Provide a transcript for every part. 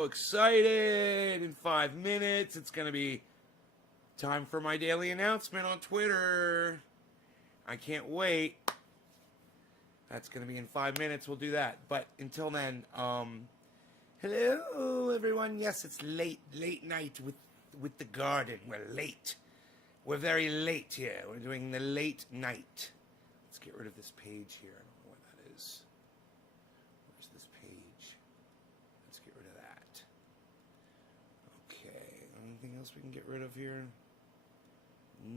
Excited. In 5 minutes, it's going to be time for my daily announcement on Twitter. I can't wait. That's going to be in 5 minutes. We'll do that. But until then, hello, everyone. Yes, it's late night with the garden. We're late. We're very late here. We're doing the late night. Let's get rid of this page here. I don't know what that is. Where's this page? Let's get rid of that. Okay. Anything else we can get rid of here?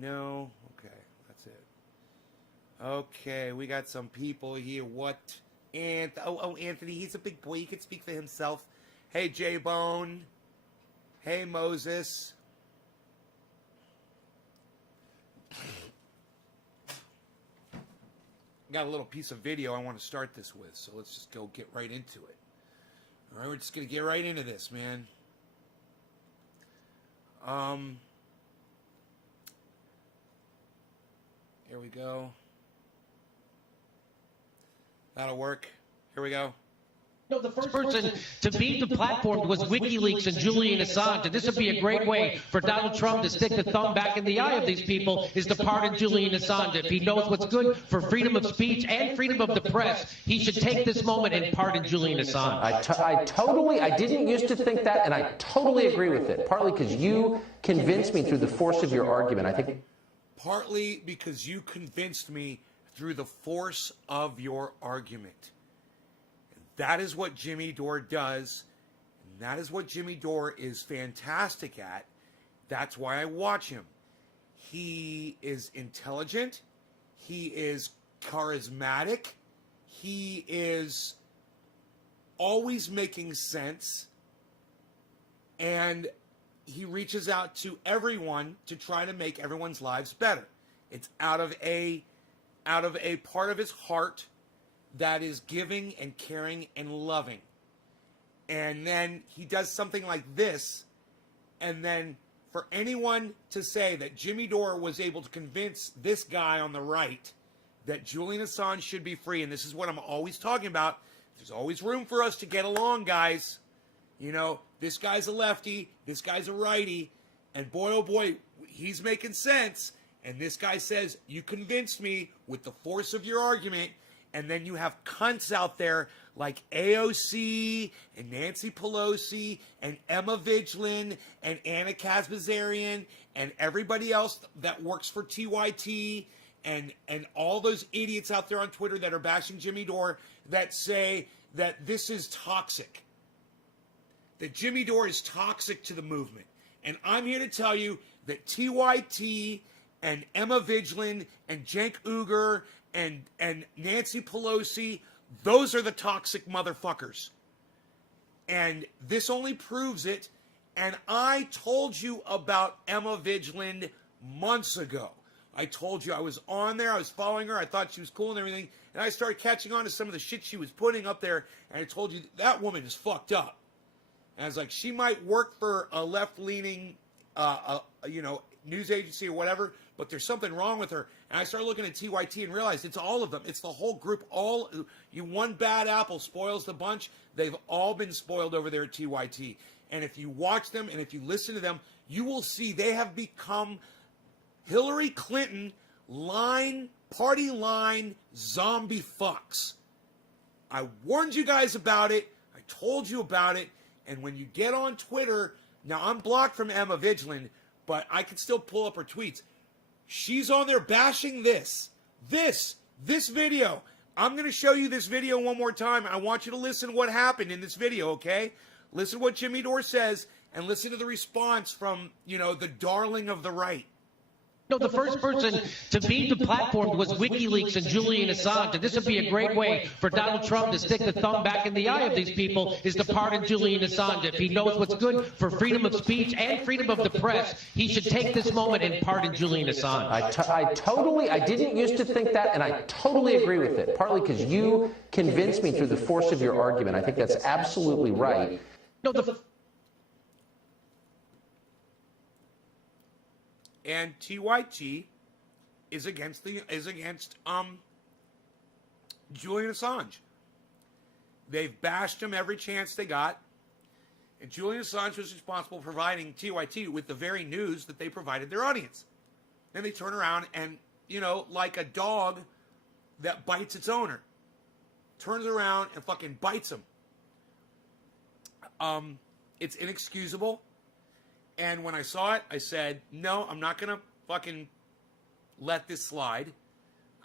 No. Okay. That's it. Okay. We got some people here. What? Anthony. He's a big boy. He can speak for himself. Hey, J-Bone. Hey, Moses. Got a little piece of video I want to start this with, so let's just get right into it. All right, we're just going to get right into this, man. Here we go. That'll work. Here we go. No, the first person to be deplatformed was WikiLeaks and Julian Assange. And this would be a great way for Donald Trump to stick the thumb back in the eye of these people, is to pardon Julian Assange. If he knows what's good for freedom of speech and freedom of the press, he should take this moment and pardon Julian Assange. I didn't used to think that, and I totally agree with it, partly because you convinced me through the force of your argument. I think partly because you convinced me through the force of your argument. That is what Jimmy Dore does, and that is what Jimmy Dore is fantastic at. That's why I watch him. He is intelligent. He is charismatic. He is always making sense. And he reaches out to everyone to try to make everyone's lives better. It's out of a part of his heart that is giving and caring and loving. And then he does something like this, and then for anyone to say that Jimmy Dore was able to convince this guy on the right that Julian Assange should be free, and this is what I'm always talking about, there's always room for us to get along, guys. You know, this guy's a lefty, this guy's a righty, and boy, oh boy, he's making sense. And this guy says, you convinced me with the force of your argument. And then you have cunts out there like AOC and Nancy Pelosi and Emma Vigeland and Anna Kazbazarian and everybody else that works for TYT and all those idiots out there on Twitter that are bashing Jimmy Dore that say that this is toxic. That Jimmy Dore is toxic to the movement. And I'm here to tell you that TYT and Emma Vigeland and Cenk Uygur and Nancy Pelosi, those are the toxic motherfuckers. And this only proves it. And I told you about Emma Vigeland months ago. I told you I was on there, I was following her, I thought she was cool and everything, and I started catching on to some of the shit she was putting up there, and I told you that woman is fucked up. And I was like, she might work for a left-leaning, news agency or whatever, but there's something wrong with her. And I started looking at TYT and realized it's all of them. It's the whole group. One bad apple spoils the bunch. They've all been spoiled over there at TYT. And if you watch them and if you listen to them, you will see they have become Hillary Clinton party line zombie fucks. I warned you guys about it. I told you about it. And when you get on Twitter, now I'm blocked from Emma Vigeland, but I can still pull up her tweets. She's on there bashing this video. I'm going to show you this video one more time. I want you to listen to what happened in this video, okay? Listen to what Jimmy Dore says, and listen to the response from, the darling of the right. No, the first person to be deplatformed was WikiLeaks and Julian Assange. And this would be a great way for Donald Trump to stick the thumb back in the eye of these people, is to pardon Julian Assange. If he knows what's good for freedom of speech and freedom of the press, he should take this moment and pardon Julian Assange. I didn't used to think that, and I totally agree with it, partly because you convinced me through the force of your argument. I think that's absolutely right. No, and TYT is against Julian Assange. They've bashed him every chance they got. And Julian Assange was responsible for providing TYT with the very news that they provided their audience. Then they turn around and, you know, like a dog that bites its owner, turns around and fucking bites him. It's inexcusable. And when I saw it, I said, no, I'm not going to fucking let this slide.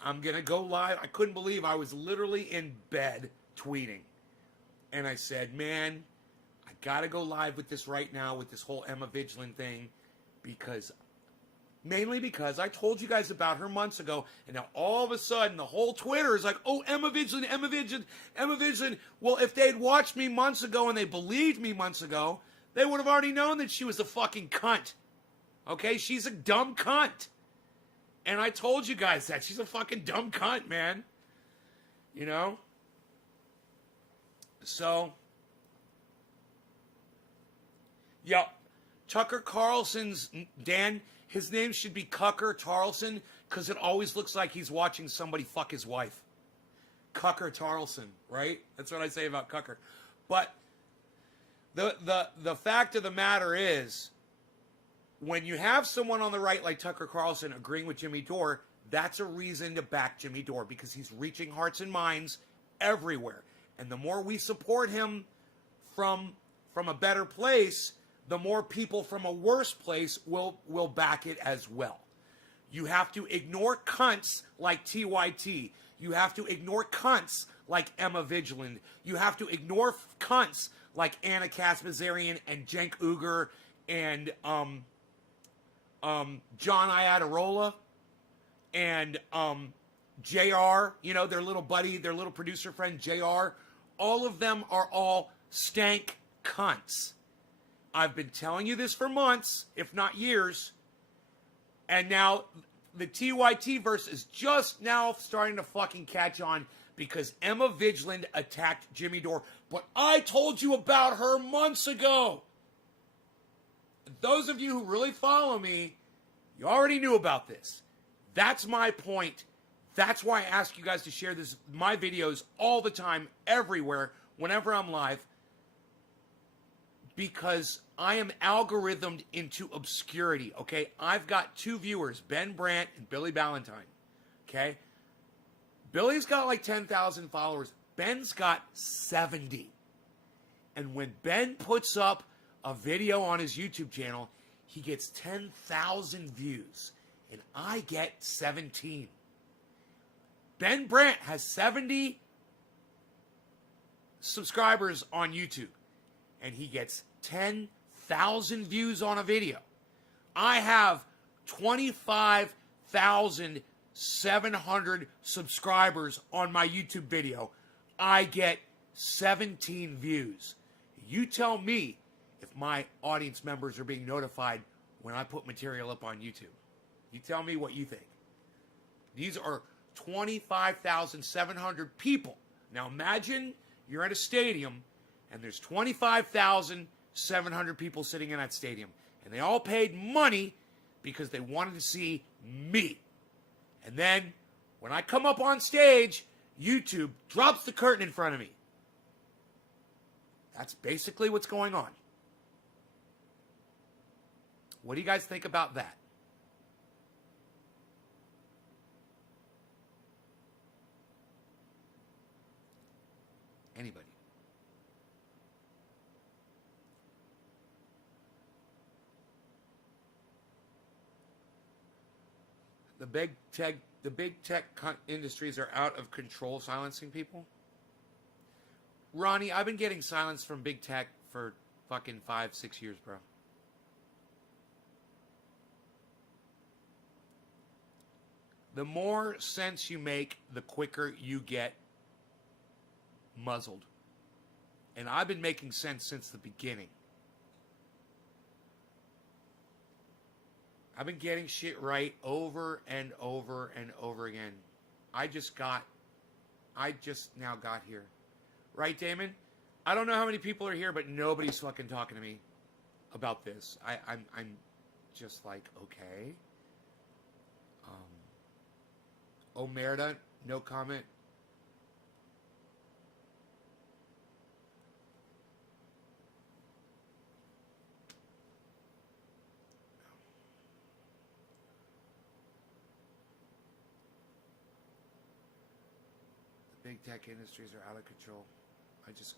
I'm going to go live. I couldn't believe I was literally in bed tweeting. And I said, man, I got to go live with this right now with this whole Emma Vigeland thing mainly because I told you guys about her months ago, and now all of a sudden the whole Twitter is like, oh, Emma Vigeland, Emma Vigeland, Emma Vigeland. Well, if they'd watched me months ago and they believed me months ago, they would have already known that she was a fucking cunt. Okay? She's a dumb cunt. And I told you guys that. She's a fucking dumb cunt, man. You know? So, yeah, Tucker Carlson's, Dan, his name should be Cucker Tarlson because it always looks like he's watching somebody fuck his wife. Cucker Tarlson, right? That's what I say about Cucker. But the fact of the matter is, when you have someone on the right like Tucker Carlson agreeing with Jimmy Dore, that's a reason to back Jimmy Dore because he's reaching hearts and minds everywhere. And the more we support him from a better place, the more people from a worse place will back it as well. You have to ignore cunts like TYT. You have to ignore cunts like Emma Vigeland. You have to ignore cunts like Anna Kaspazarian and Cenk Uygur and John Iadarola and JR, you know, their little buddy, their little producer friend JR. All of them are all stank cunts. I've been telling you this for months, if not years. And now the TYT verse is just now starting to fucking catch on because Emma Vigeland attacked Jimmy Dore. But I told you about her months ago. Those of you who really follow me, you already knew about this. That's my point. That's why I ask you guys to share my videos all the time, everywhere, whenever I'm live. Because I am algorithmed into obscurity, okay? I've got 2 viewers, Ben Brandt and Billy Ballantyne, okay? Billy's got like 10,000 followers. Ben's got 70. And when Ben puts up a video on his YouTube channel, he gets 10,000 views, and I get 17. Ben Brandt has 70 subscribers on YouTube, and he gets 10,000 views on a video. I have 25,700 subscribers on my YouTube video. I get 17 views. You tell me if my audience members are being notified when I put material up on YouTube. You tell me what you think. These are 25,700 people. Now imagine you're at a stadium and there's 25,700 people sitting in that stadium. And they all paid money because they wanted to see me. And then when I come up on stage, YouTube drops the curtain in front of me. That's basically what's going on. What do you guys think about that? Anybody? The big tech industries are out of control silencing people. Ronnie, I've been getting silence from big tech for fucking 5-6 years, bro. The more sense you make, the quicker you get muzzled. And I've been making sense since the beginning. I've been getting shit right over and over and over again. I just now got here. Right, Damon? I don't know how many people are here, but nobody's fucking talking to me about this. I'm just like, okay. Omerta, no comment. big tech industries are out of control. I just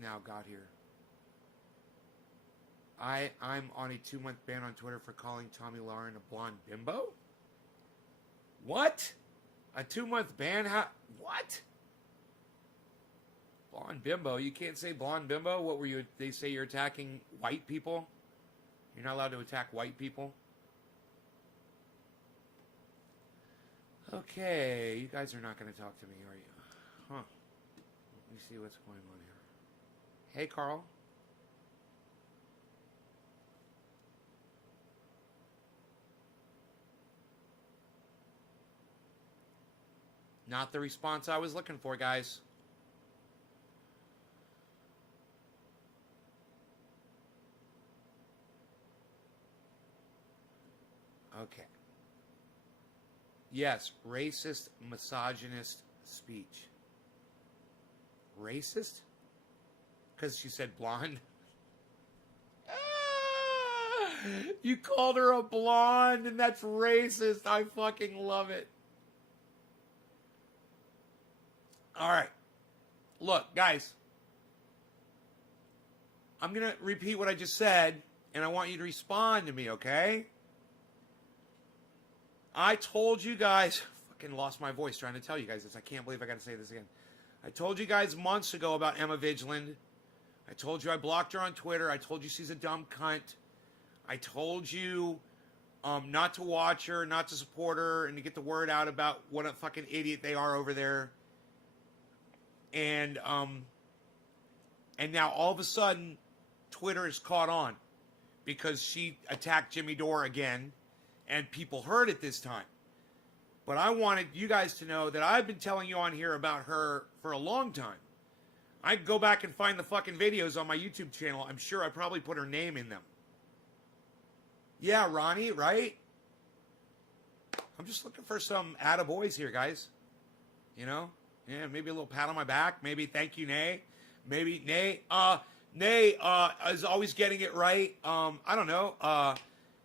now got here. I'm on a 2-month ban on Twitter for calling Tommy Lauren a blonde bimbo? What? A 2-month ban? What? Blonde bimbo? You can't say blonde bimbo? What were you? They say you're attacking white people? You're not allowed to attack white people? Okay, you guys are not going to talk to me, are you? Huh. Let me see what's going on here. Hey, Carl. Not the response I was looking for, guys. Okay. Yes, racist, misogynist speech. Racist? Because she said blonde? You called her a blonde, and that's racist. I fucking love it. All right. Look, guys. I'm going to repeat what I just said, and I want you to respond to me, okay? I told you guys, fucking lost my voice trying to tell you guys this. I can't believe I got to say this again. I told you guys months ago about Emma Vigeland. I told you I blocked her on Twitter. I told you she's a dumb cunt. I told you not to watch her, not to support her, and to get the word out about what a fucking idiot they are over there. And now all of a sudden, Twitter is caught on because she attacked Jimmy Dore again, and people heard it this time. But I wanted you guys to know that I've been telling you on here about her for a long time. I can go back and find the fucking videos on my YouTube channel. I'm sure I probably put her name in them. Yeah, Ronnie, right? I'm just looking for some attaboys here, guys. You know? Yeah, maybe a little pat on my back. Maybe thank you, Nay. Maybe Nay. Nay is always getting it right. I don't know.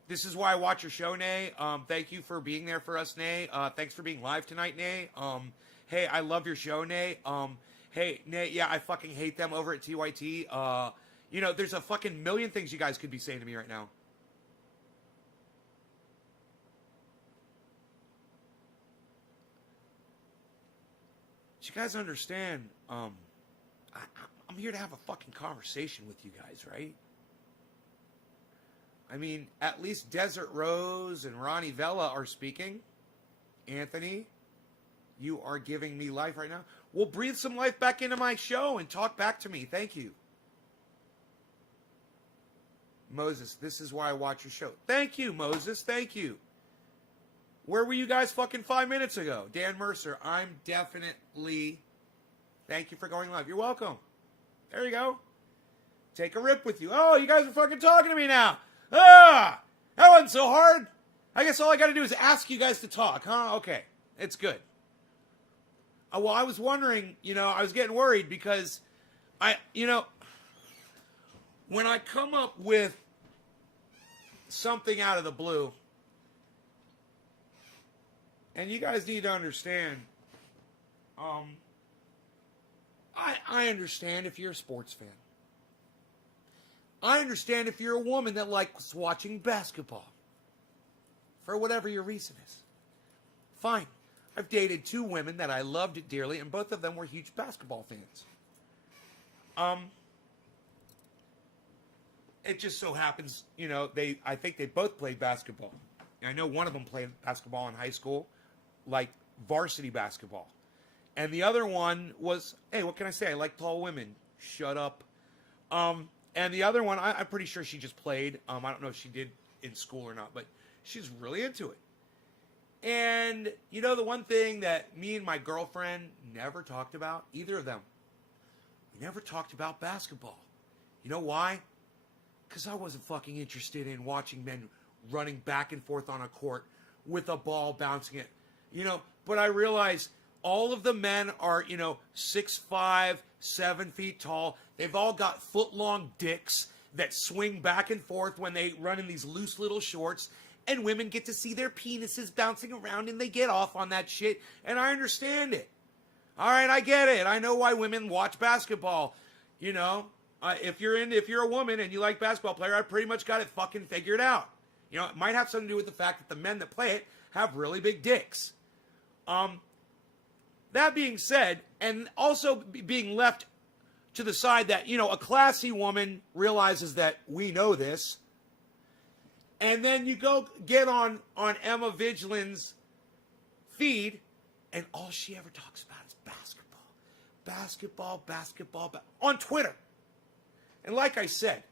This is why I watch your show, Nay. Thank you for being there for us, Nay. Thanks for being live tonight, Nay. Hey, I love your show, Nay. Hey, Nay, yeah, I fucking hate them over at TYT. You know, there's a fucking million things you guys could be saying to me right now. But you guys understand, I'm here to have a fucking conversation with you guys, right? I mean, at least Desert Rose and Ronnie Vella are speaking. Anthony, you are giving me life right now. Well, breathe some life back into my show and talk back to me. Thank you. Moses, this is why I watch your show. Thank you, Moses. Thank you. Where were you guys fucking 5 minutes ago? Dan Mercer, I'm definitely... Thank you for going live. You're welcome. There you go. Take a rip with you. Oh, you guys are fucking talking to me now. Ah! That wasn't so hard. I guess all I got to do is ask you guys to talk, huh? Okay. It's good. Well, I was wondering, you know, I was getting worried because when I come up with something out of the blue, and you guys need to understand, I understand if you're a sports fan. I understand if you're a woman that likes watching basketball. For whatever your reason is. Fine. I've dated 2 women that I loved dearly, and both of them were huge basketball fans. It just so happens, you know, I think they both played basketball. I know one of them played basketball in high school, like varsity basketball. And the other one was, hey, what can I say? I like tall women. Shut up. And the other one, I'm pretty sure she just played. I don't know if she did in school or not, but she's really into it. And, you know, the one thing that me and my girlfriend never talked about, either of them, we never talked about basketball. You know why? Because I wasn't fucking interested in watching men running back and forth on a court with a ball bouncing it. You know, but I realized all of the men are, you know, 6'5", 7 feet tall. They've all got foot-long dicks that swing back and forth when they run in these loose little shorts. And women get to see their penises bouncing around and they get off on that shit. And I understand it. All right, I get it. I know why women watch basketball. You know, if you're a woman and you like basketball player, I pretty much got it fucking figured out. You know, it might have something to do with the fact that the men that play it have really big dicks. That being said, and also being left to the side that, you know, a classy woman realizes that we know this. And then you go get on Emma Vigeland's feed, and all she ever talks about is basketball, on Twitter. And like I said,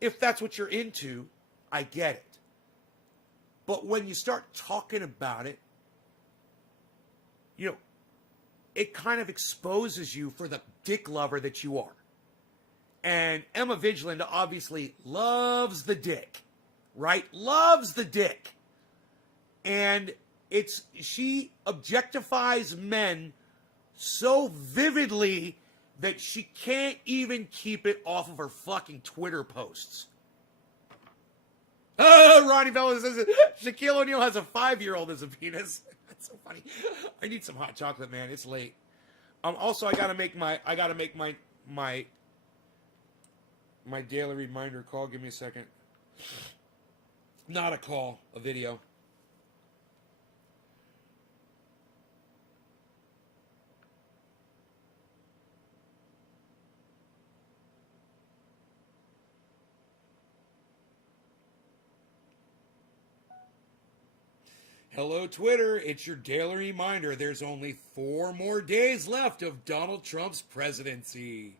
if that's what you're into, I get it. But when you start talking about it, you know, it kind of exposes you for the dick lover that you are. And Emma Vigeland obviously loves the dick, right? Loves the dick. And she objectifies men so vividly that she can't even keep it off of her fucking Twitter posts. Ronnie Bella says Shaquille O'Neal has a 5-year-old as a penis. That's so funny. I need some hot chocolate, man. It's late. Also, I gotta make my daily reminder call. Give me a second. Not a call, a video. Hello, Twitter. It's your daily reminder. There's only 4 more days left of Donald Trump's presidency.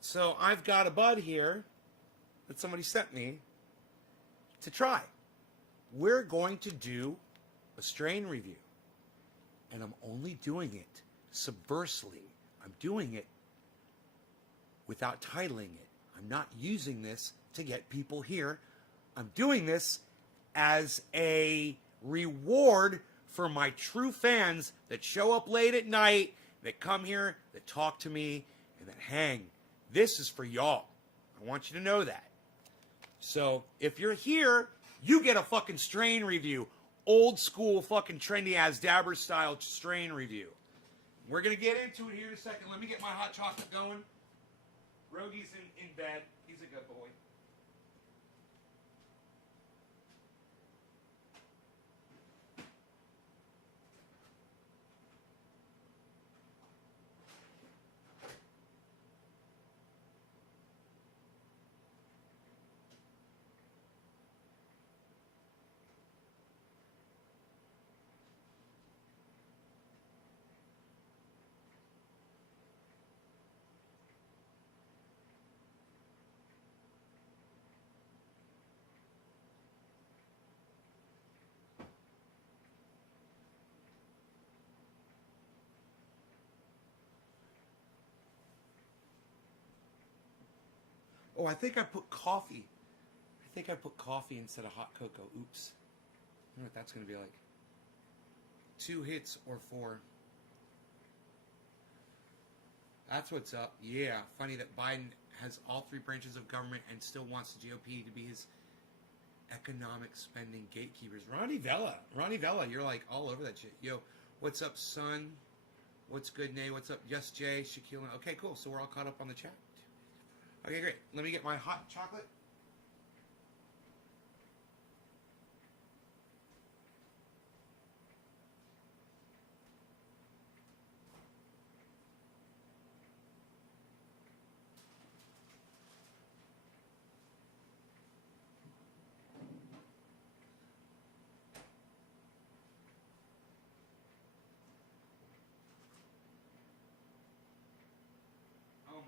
So I've got a bud here that somebody sent me to try. We're going to do a strain review. And I'm only doing it subversely. I'm doing it without titling it. I'm not using this to get people here. I'm doing this as a reward for my true fans that show up late at night, that come here, that talk to me, and that hang. This is for y'all. I want you to know that. So, if you're here, you get a fucking strain review. Old school fucking trendy ass Dabber style strain review. We're going to get into it here in a second. Let me get my hot chocolate going. Rogi's in bed. He's a good boy. Oh, I think I put coffee. I think I put coffee instead of hot cocoa. Oops. I don't know what that's going to be like. 2 hits or 4. That's what's up. Yeah. Funny that Biden has all 3 branches of government and still wants the GOP to be his economic spending gatekeepers. Ronnie Vella, you're like all over that shit. Yo, what's up, son? What's good, Nay? What's up, Yes Jay, Shaquille? Okay, cool. So we're all caught up on the chat. Okay, great. Let me get my hot chocolate. Almost.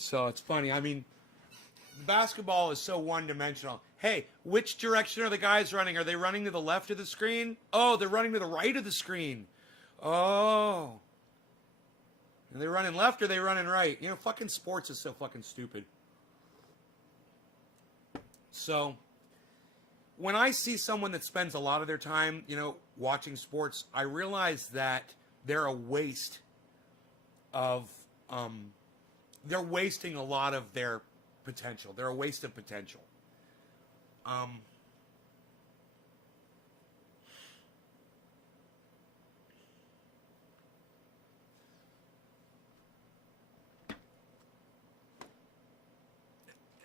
So it's funny. I mean, basketball is so one-dimensional. Hey, which direction are the guys running? Are they running to the left of the screen? Oh, they're running to the right of the screen. Oh. Are they running left or are they running right? You know, fucking sports is so fucking stupid. So, when I see someone that spends a lot of their time, you know, watching sports, I realize that they're a waste of, they're wasting a lot of their potential. They're a waste of potential.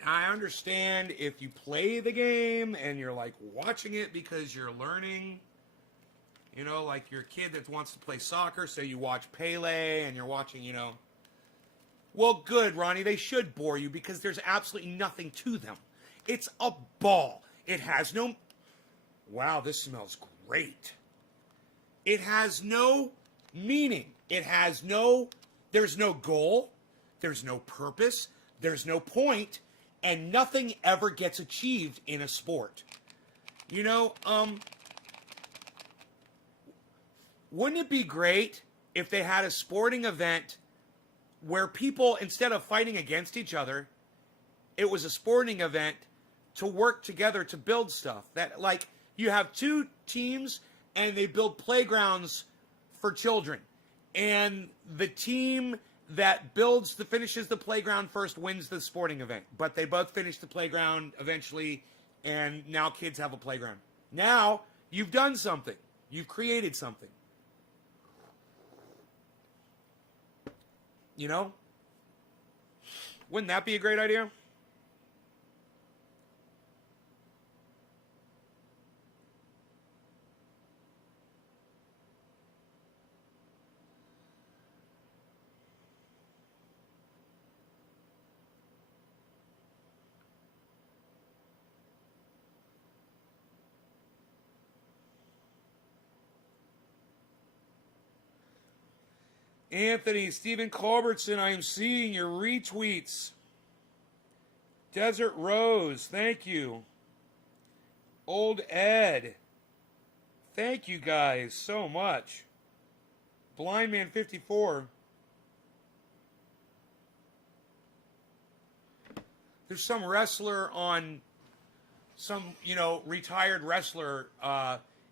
I understand if you play the game and you're like watching it because you're learning, you know, like your kid that wants to play soccer, so you watch Pele and you're watching, you know. Well, good, Ronnie, they should bore you because there's absolutely nothing to them. It's a ball. It has no... Wow, this smells great. It has no meaning. It has no... There's no goal. There's no purpose. There's no point. And nothing ever gets achieved in a sport. You know, wouldn't it be great if they had a sporting event where people, instead of fighting against each other, it was a sporting event to work together to build stuff? That, like, you have two teams and they build playgrounds for children. And the team that finishes the playground first wins the sporting event. But they both finish the playground eventually, and now kids have a playground. Now, you've done something. You've created something. You know? Wouldn't that be a great idea? Anthony, Stephen Culbertson, I am seeing your retweets. Desert Rose, thank you. Old Ed, thank you guys so much. Blind Man 54. There's some wrestler on, some, you know, retired wrestler,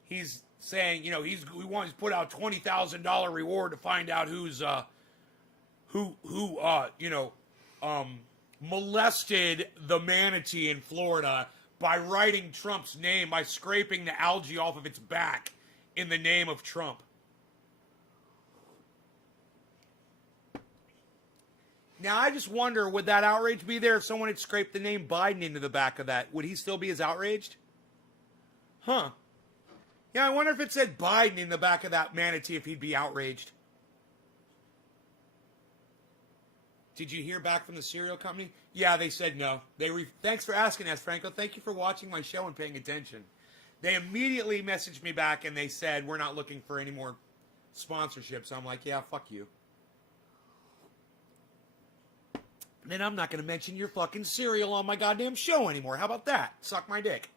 he's saying, you know, he wants to put out $20,000 reward to find out who's molested the manatee in Florida by writing Trump's name, by scraping the algae off of its back in the name of Trump. Now, I just wonder, would that outrage be there if someone had scraped the name Biden into the back of that? Would he still be as outraged? Huh. Yeah, I wonder if it said Biden in the back of that manatee, if he'd be outraged. Did you hear back from the cereal company? Yeah, they said no. Thanks for asking us, Franco. Thank you for watching my show and paying attention. They immediately messaged me back and they said, we're not looking for any more sponsorships. So I'm like, yeah, fuck you. And then I'm not going to mention your fucking cereal on my goddamn show anymore. How about that? Suck my dick.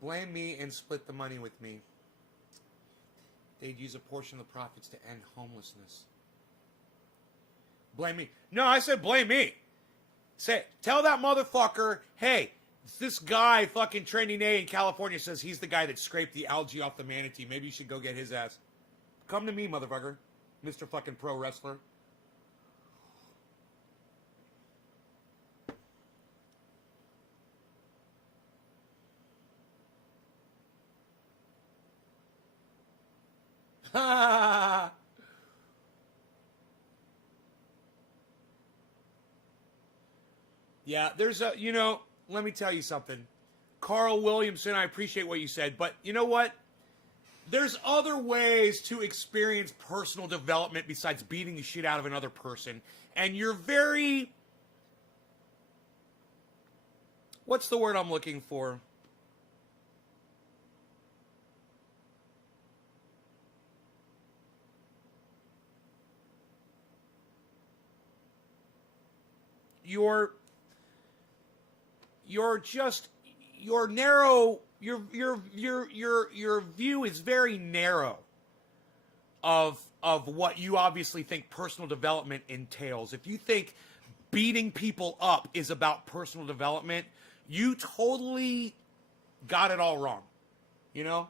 Blame me and split the money with me. They'd use a portion of the profits to end homelessness. Blame me. No, I said blame me. Tell that motherfucker, hey, this guy fucking Trending A in California says he's the guy that scraped the algae off the manatee. Maybe you should go get his ass. Come to me, motherfucker. Mr. fucking pro wrestler. Yeah, there's a, you know, let me tell you something. Carl Williamson, I appreciate what you said, but you know what? There's other ways to experience personal development besides beating the shit out of another person. And you're very, what's the word I'm looking for? just your narrow your view is very narrow of what you obviously think personal development entails. If you think beating people up is about personal development, you totally got it all wrong. You know?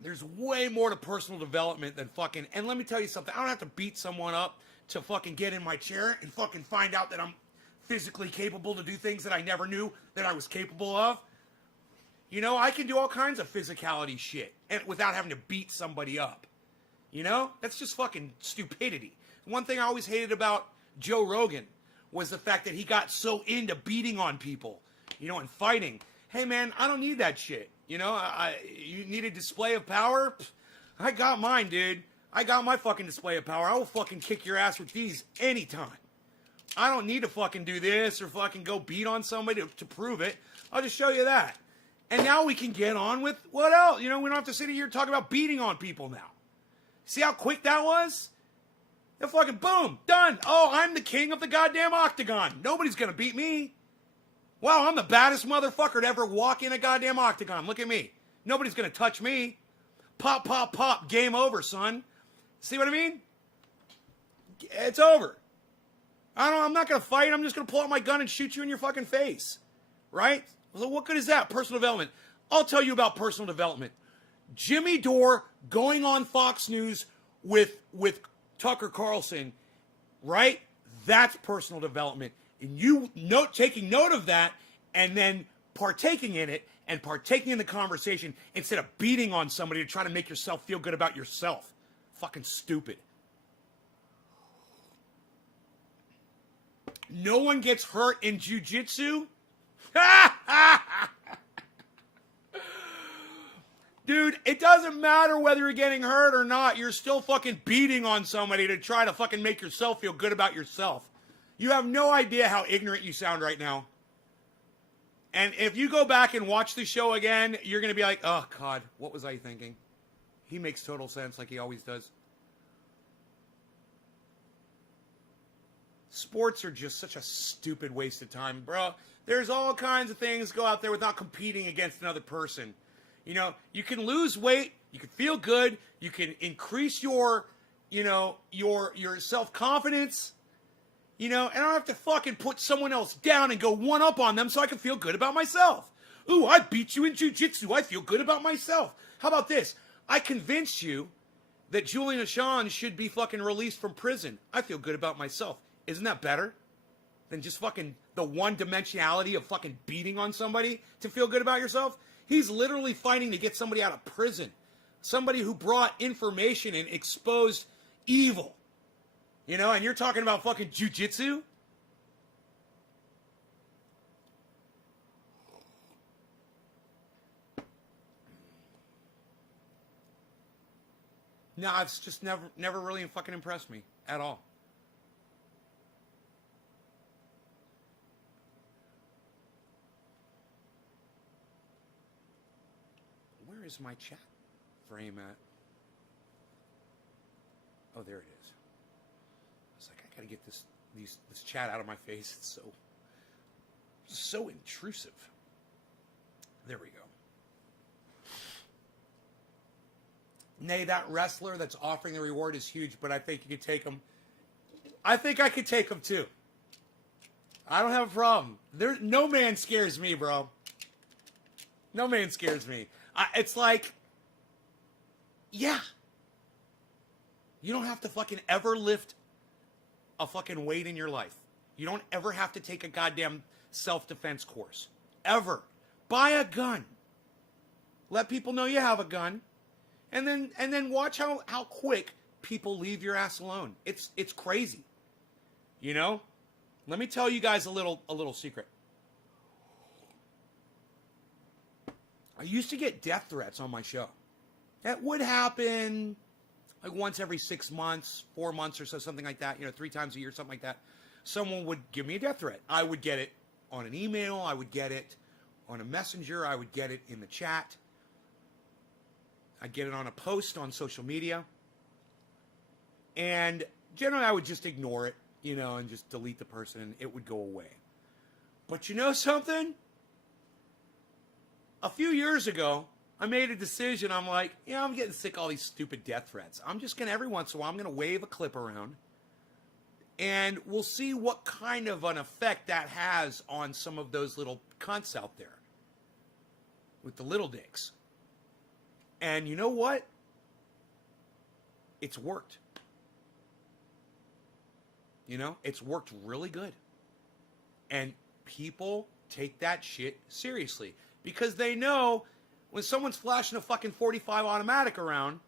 There's way more to personal development than fucking... And let me tell you something. I don't have to beat someone up to fucking get in my chair and fucking find out that I'm physically capable to do things that I never knew that I was capable of. You know, I can do all kinds of physicality shit and without having to beat somebody up. You know? That's just fucking stupidity. One thing I always hated about Joe Rogan was the fact that he got so into beating on people, you know, and fighting. Hey, man, I don't need that shit. You know, you need a display of power? I got mine, dude. I got my fucking display of power. I will fucking kick your ass with these anytime. I don't need to fucking do this or fucking go beat on somebody to prove it. I'll just show you that. And now we can get on with what else? You know, we don't have to sit here and talk about beating on people now. See how quick that was? And fucking boom, done. Oh, I'm the king of the goddamn octagon. Nobody's gonna beat me. Wow, I'm the baddest motherfucker to ever walk in a goddamn octagon. Look at me. Nobody's gonna touch me. Pop, pop, pop. Game over, son. See what I mean? It's over. I'm not gonna fight. I'm just gonna pull out my gun and shoot you in your fucking face. Right? So what good is that? Personal development. I'll tell you about personal development. Jimmy Dore going on Fox News with Tucker Carlson, right? That's personal development. And you taking note of that and then partaking in it and partaking in the conversation instead of beating on somebody to try to make yourself feel good about yourself. Fucking stupid. No one gets hurt in jiu-jitsu? Dude, it doesn't matter whether you're getting hurt or not. You're still fucking beating on somebody to try to fucking make yourself feel good about yourself. You have no idea how ignorant you sound right now. And if you go back and watch the show again, you're going to be like, oh, God, what was I thinking? He makes total sense like he always does. Sports are just such a stupid waste of time, bro. There's all kinds of things go out there without competing against another person. You know, you can lose weight, you can feel good, you can increase your self-confidence, you know, and I don't have to fucking put someone else down and go one up on them so I can feel good about myself. Ooh, I beat you in jiu-jitsu. I feel good about myself. How about this? I convinced you that Julian Assange should be fucking released from prison. I feel good about myself. Isn't that better than just fucking the one-dimensionality of fucking beating on somebody to feel good about yourself? He's literally fighting to get somebody out of prison. Somebody who brought information and exposed evil. You know, and you're talking about fucking jiu-jitsu? No, it's just never really fucking impressed me at all. Where is my chat frame at? Oh, there it is. I was like, I gotta get this chat out of my face. It's so intrusive. There we go. Nay, that wrestler that's offering the reward is huge, but I think you could take him. I think I could take him too. I don't have a problem. No man scares me, bro. No man scares me. It's like, yeah. You don't have to fucking ever lift a fucking weight in your life. You don't ever have to take a goddamn self-defense course. Ever. Buy a gun. Let people know you have a gun. And then watch how quick people leave your ass alone. It's crazy. You know? Let me tell you guys a little secret. I used to get death threats on my show. That would happen like once every 6 months, 4 months or so, something like that. You know, 3 times a year, something like that. Someone would give me a death threat. I would get it on an email. I would get it on a messenger. I would get it in the chat. I'd get it on a post on social media. And generally I would just ignore it, and just delete the person and it would go away. But you know something? A few years ago, I made a decision. I'm like, I'm getting sick of all these stupid death threats. I'm just going to, every once in a while, I'm going to wave a clip around. And we'll see what kind of an effect that has on some of those little cunts out there. With the little dicks. And you know what? It's worked. It's worked really good. And people take that shit seriously. Because they know when someone's flashing a fucking 45 automatic around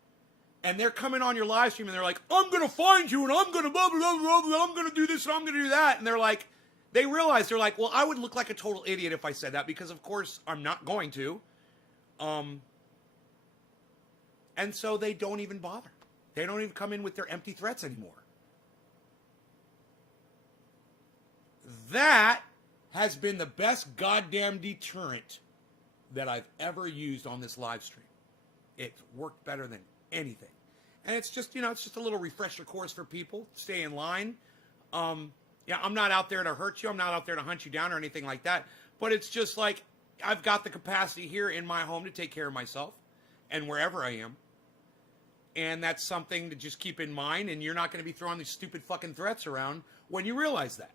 and they're coming on your live stream and they're like, I'm going to find you and I'm going to blah, blah, blah, blah, blah, I'm going to do this and I'm going to do that. And they're like, they realize, they're like, well, I would look like a total idiot if I said that because, of course, I'm not going to. And so they don't even bother. They don't even come in with their empty threats anymore. That has been the best goddamn deterrent that I've ever used on this live stream. It's worked better than anything. And it's just, it's just a little refresher course for people. Stay in line. I'm not out there to hurt you. I'm not out there to hunt you down or anything like that. But it's just like, I've got the capacity here in my home to take care of myself and wherever I am. And that's something to just keep in mind. And you're not going to be throwing these stupid fucking threats around when you realize that.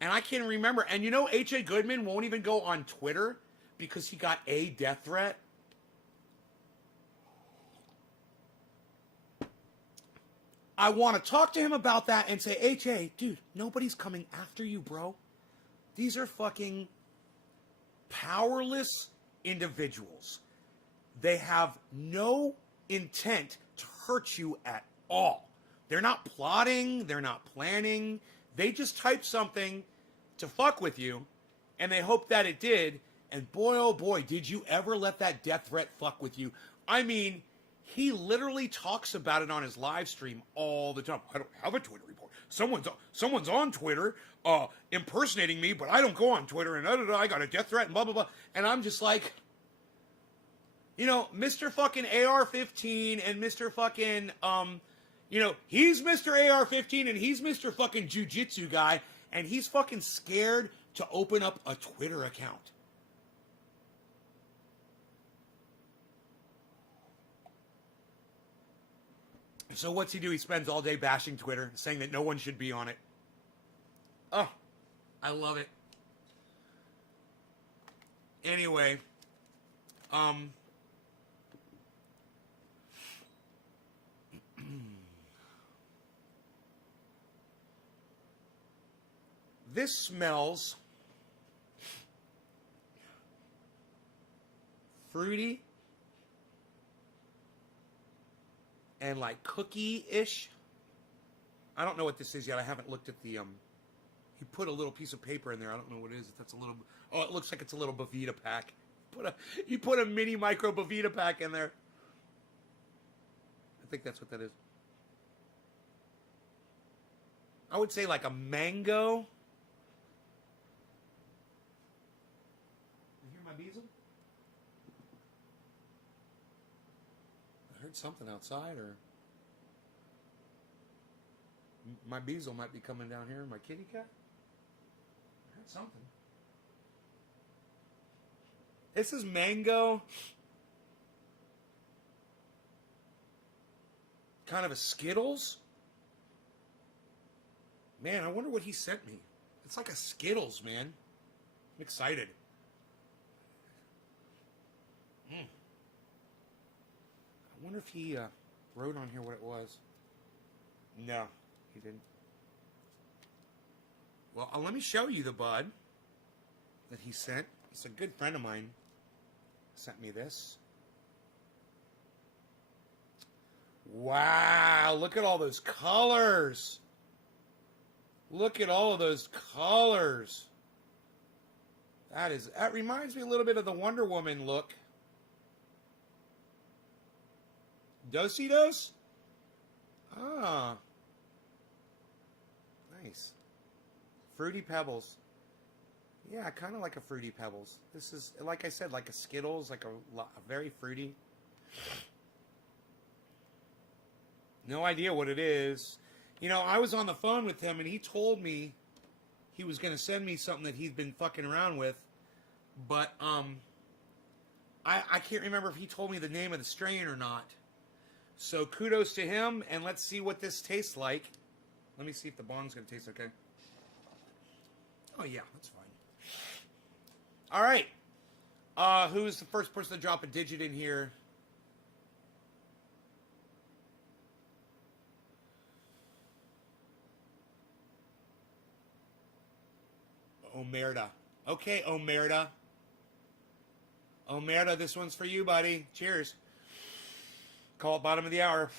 And I can't remember. And H.A. Goodman won't even go on Twitter because he got a death threat. I want to talk to him about that and say, H.A., dude, nobody's coming after you, bro. These are fucking powerless individuals. They have no intent to hurt you at all. They're not plotting. They're not planning. They just type something to fuck with you, and they hope that it did. And boy, oh boy, did you ever let that death threat fuck with you. I mean, he literally talks about it on his live stream all the time. I don't have a Twitter report. Someone's on Twitter impersonating me, but I don't go on Twitter, and I got a death threat, and blah, blah, blah. And I'm just like, Mr. fucking AR-15 and Mr. fucking, he's Mr. AR-15 and he's Mr. fucking Jiu-Jitsu guy, and he's fucking scared to open up a Twitter account. So what's he do? He spends all day bashing Twitter, saying that no one should be on it. Oh, I love it. Anyway, this smells fruity and like cookie-ish. I don't know what this is yet. I haven't looked at the, he put a little piece of paper in there. I don't know what it is. If that's a little, oh, it looks like it's a little Bavita pack. He put a mini micro Bavita pack in there. I think that's what that is. I would say like a mango. You hear my bees? I heard something outside, or my bezel might be coming down here. My kitty cat? I heard something. This is mango. Kind of a Skittles. Man, I wonder what he sent me. It's like a Skittles, man. I'm excited. I wonder if he wrote on here what it was. No, he didn't. Well, let me show you the bud that he sent. It's a good friend of mine sent me this. Wow, look at all those colors. Look at all of those colors. That reminds me a little bit of the Wonder Woman look. Dos-y-dos? Ah. Nice. Fruity Pebbles. Yeah, kind of like a Fruity Pebbles. This is, like I said, like a Skittles, like a very fruity. No idea what it is. You know, I was on the phone with him, and he told me he was going to send me something that he'd been fucking around with. But, I can't remember if he told me the name of the strain or not. So kudos to him, and let's see what this tastes like. Let me see if the bong's going to taste okay. Oh, yeah, that's fine. All right. Who's the first person to drop a digit in here? Omerta. Okay, Omerta. Omerta, this one's for you, buddy. Cheers. Call it bottom of the hour.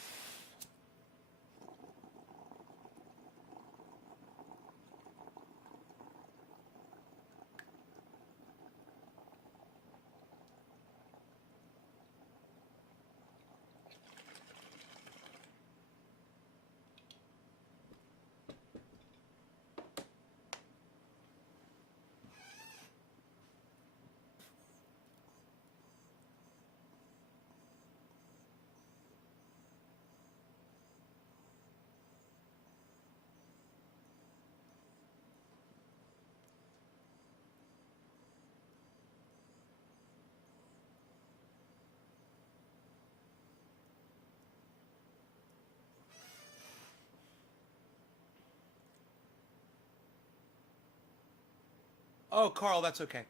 Oh, Carl, that's okay.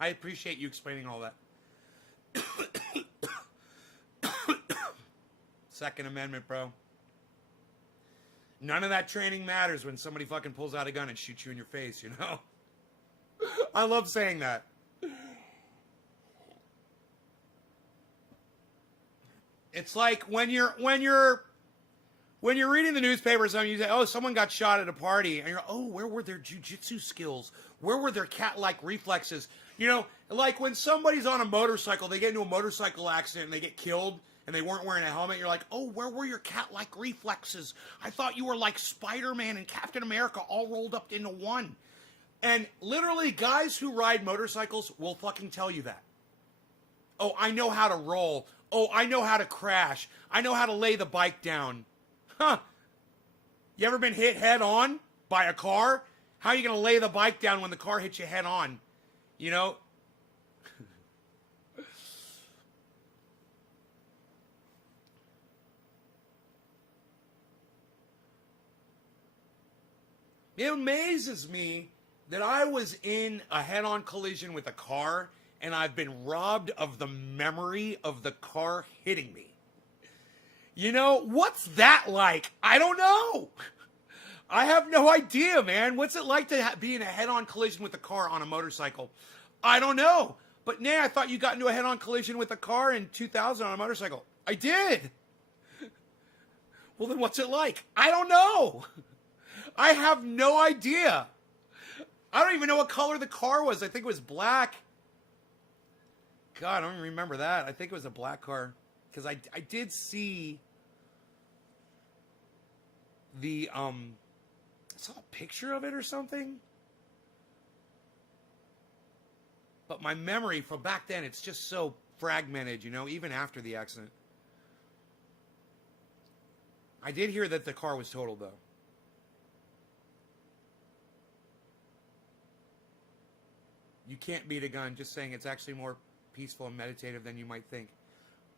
I appreciate you explaining all that. Second Amendment, bro. None of that training matters when somebody fucking pulls out a gun and shoots you in your face, you know? I love saying that. It's like when you're reading the newspaper or something, you say, oh, someone got shot at a party. And you're, oh, where were their jujitsu skills? Where were their cat-like reflexes? You know, like when somebody's on a motorcycle, they get into a motorcycle accident and they get killed and they weren't wearing a helmet. You're like, oh, where were your cat-like reflexes? I thought you were like Spider-Man and Captain America all rolled up into one. And literally, guys who ride motorcycles will fucking tell you that. Oh, I know how to roll. Oh, I know how to crash. I know how to lay the bike down. Huh. You ever been hit head on by a car? How are you going to lay the bike down when the car hits you head on? You know? It amazes me that I was in a head-on collision with a car and I've been robbed of the memory of the car hitting me. You know, what's that like? I don't know. I have no idea, man. What's it like to be in a head-on collision with a car on a motorcycle? I don't know. But, Nay, I thought you got into a head-on collision with a car in 2000 on a motorcycle. I did. Well, then what's it like? I don't know. I have no idea. I don't even know what color the car was. I think it was black. God, I don't even remember that. I think it was a black car. Because I did see the, I saw a picture of it or something. But my memory from back then, it's just so fragmented, you know, even after the accident. I did hear that the car was totaled, though. You can't beat a gun, just saying it's actually more peaceful and meditative than you might think.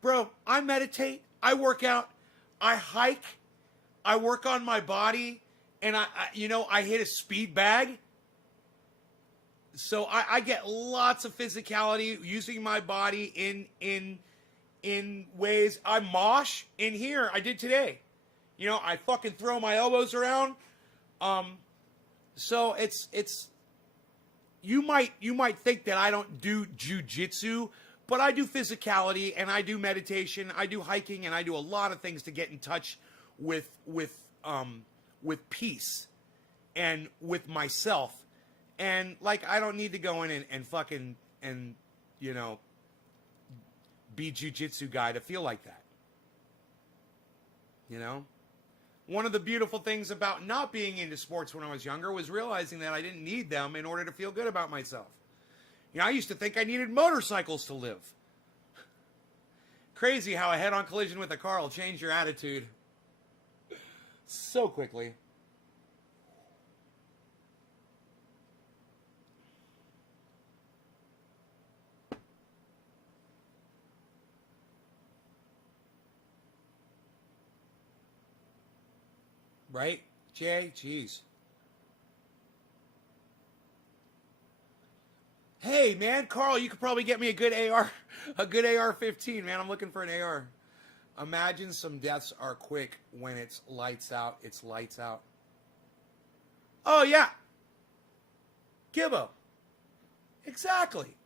Bro, I meditate, I work out, I hike, I work on my body, and I hit a speed bag. So I get lots of physicality using my body in ways. I mosh in here. I did today. You know, I fucking throw my elbows around. So it's you might think that I don't do jujitsu, but I do physicality and I do meditation. I do hiking and I do a lot of things to get in touch with peace and with myself. And, like, I don't need to go in and fucking, you know, be jujitsu guy to feel like that. You know? One of the beautiful things about not being into sports when I was younger was realizing that I didn't need them in order to feel good about myself. You know, I used to think I needed motorcycles to live. Crazy how a head-on collision with a car will change your attitude so quickly. Right, Jay? Jeez. Hey, man, Carl, you could probably get me a good AR-15, man. I'm looking for an AR. Imagine some deaths are quick when it's lights out. It's lights out. Oh, yeah. Gibbo. Exactly.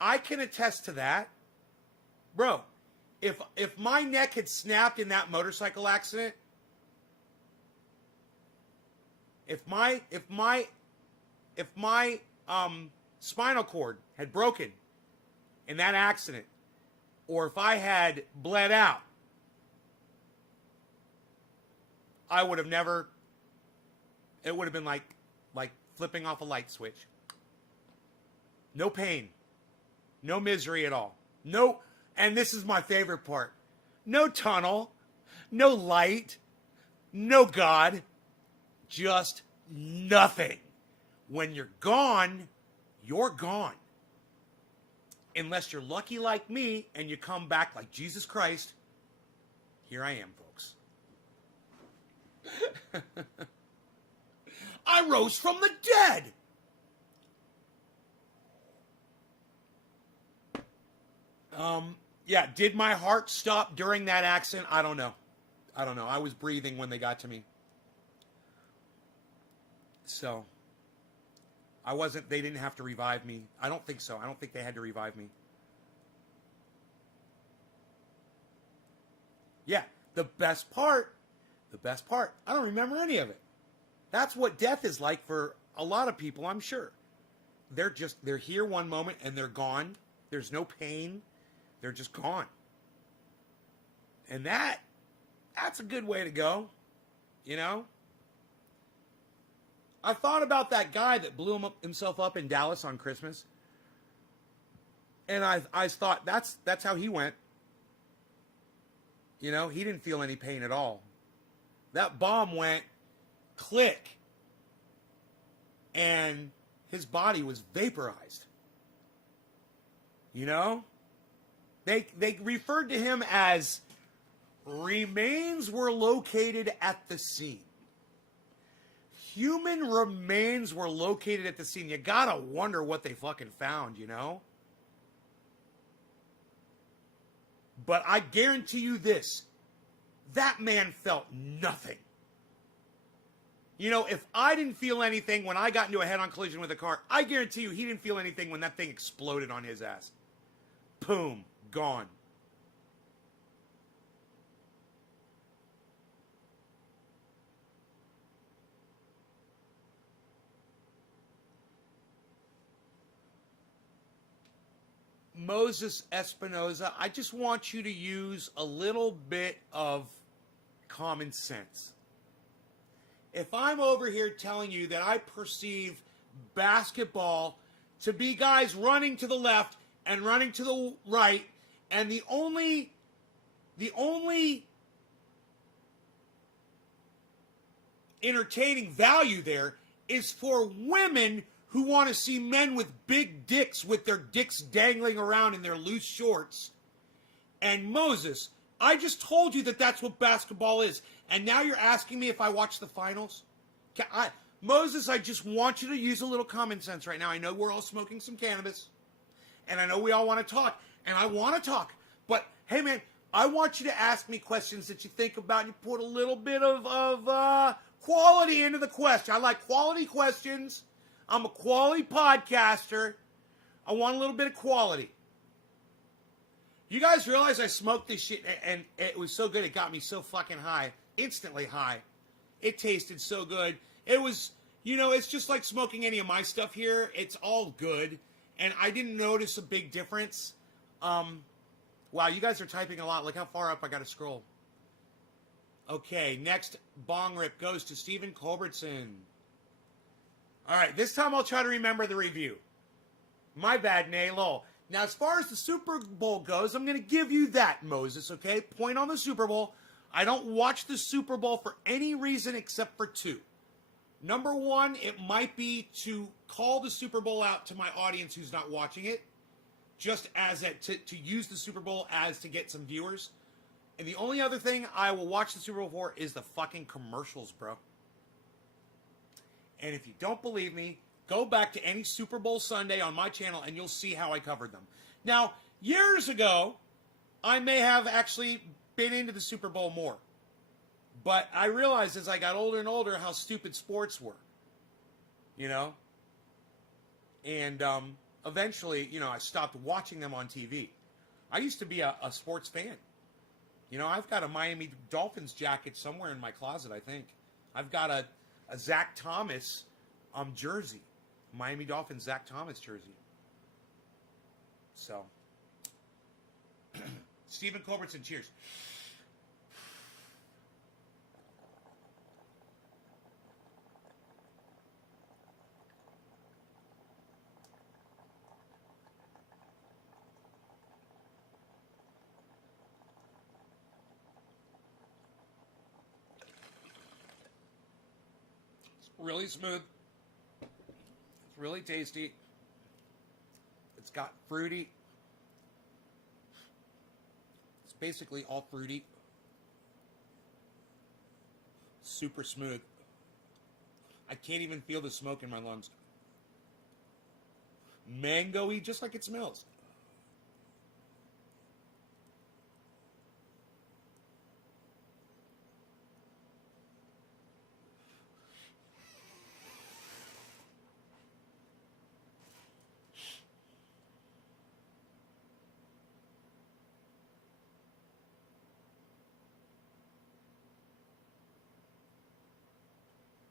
I can attest to that. Bro, if my neck had snapped in that motorcycle accident, if my spinal cord had broken in that accident, or if I had bled out, I would have never, it would have been like flipping off a light switch. No pain. No misery at all. No, and this is my favorite part. No tunnel. No light. No God. Just nothing. When you're gone, you're gone. Unless you're lucky like me and you come back like Jesus Christ. Here I am, folks. I rose from the dead. Yeah, did my heart stop during that accident? I don't know. I was breathing when they got to me. So, they didn't have to revive me. I don't think so. I don't think they had to revive me. Yeah, the best part, I don't remember any of it. That's what death is like for a lot of people, I'm sure. They're here one moment and they're gone. There's no pain. They're just gone. And that's a good way to go, you know? I thought about that guy that blew himself up in Dallas on Christmas. And I thought that's how he went. You know, he didn't feel any pain at all. That bomb went click. And his body was vaporized. You know? They referred to him as remains were located at the scene. Human remains were located at the scene. You gotta wonder what they fucking found, you know? But I guarantee you this. That man felt nothing. You know, if I didn't feel anything when I got into a head-on collision with a car, I guarantee you he didn't feel anything when that thing exploded on his ass. Boom. Gone. Moses Espinoza, I just want you to use a little bit of common sense. If I'm over here telling you that I perceive basketball to be guys running to the left and running to the right, and the only entertaining value there is for women who want to see men with big dicks with their dicks dangling around in their loose shorts. And Moses, I just told you that that's what basketball is. And now you're asking me if I watch the finals? Moses, I just want you to use a little common sense right now. I know we're all smoking some cannabis. And I know we all want to talk. And I want to talk. But, hey, man, I want you to ask me questions that you think about and you put a little bit of quality into the question. I like quality questions. I'm a quality podcaster. I want a little bit of quality. You guys realize I smoked this shit and it was so good it got me so fucking high. Instantly high. It tasted so good. It was, you know, it's just like smoking any of my stuff here. It's all good. And I didn't notice a big difference. Wow, you guys are typing a lot. Look how far up I got to scroll. Okay, next bong rip goes to Stephen Culbertson. All right, this time I'll try to remember the review. My bad, Nay, lol. Now, as far as the Super Bowl goes, I'm going to give you that, Moses, okay? Point on the Super Bowl. I don't watch the Super Bowl for any reason except for two. Number one, it might be to call the Super Bowl out to my audience who's not watching it, just as to use the Super Bowl as to get some viewers. And the only other thing I will watch the Super Bowl for is the fucking commercials, bro. And if you don't believe me, go back to any Super Bowl Sunday on my channel and you'll see how I covered them. Now, years ago, I may have actually been into the Super Bowl more. But I realized as I got older and older how stupid sports were. You know? And eventually, you know, I stopped watching them on TV. I used to be a sports fan. You know, I've got a Miami Dolphins jacket somewhere in my closet, I think. I've got a Zach Thomas jersey. Miami Dolphins Zach Thomas jersey. So. Stephen Culbertson, cheers. Really smooth. It's really tasty. It's got fruity. It's basically all fruity. Super smooth. I can't even feel the smoke in my lungs. Mango-y, just like it smells.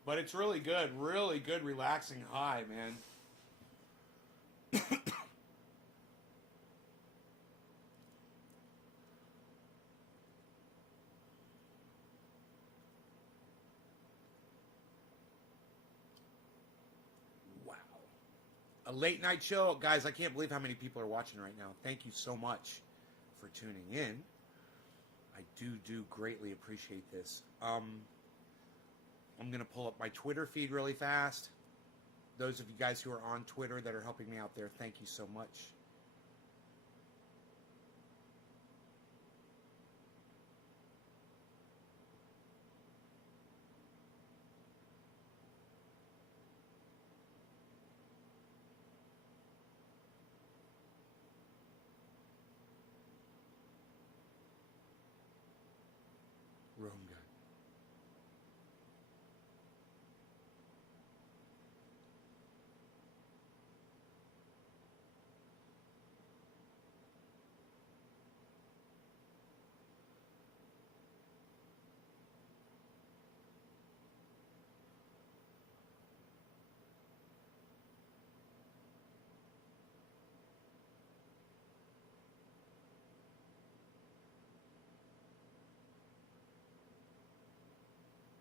But it's really good, relaxing high, man. Wow. A late night show. Guys, I can't believe how many people are watching right now. Thank you so much for tuning in. I do greatly appreciate this. I'm going to pull up my Twitter feed really fast. Those of you guys who are on Twitter that are helping me out there, thank you so much. Rome guy.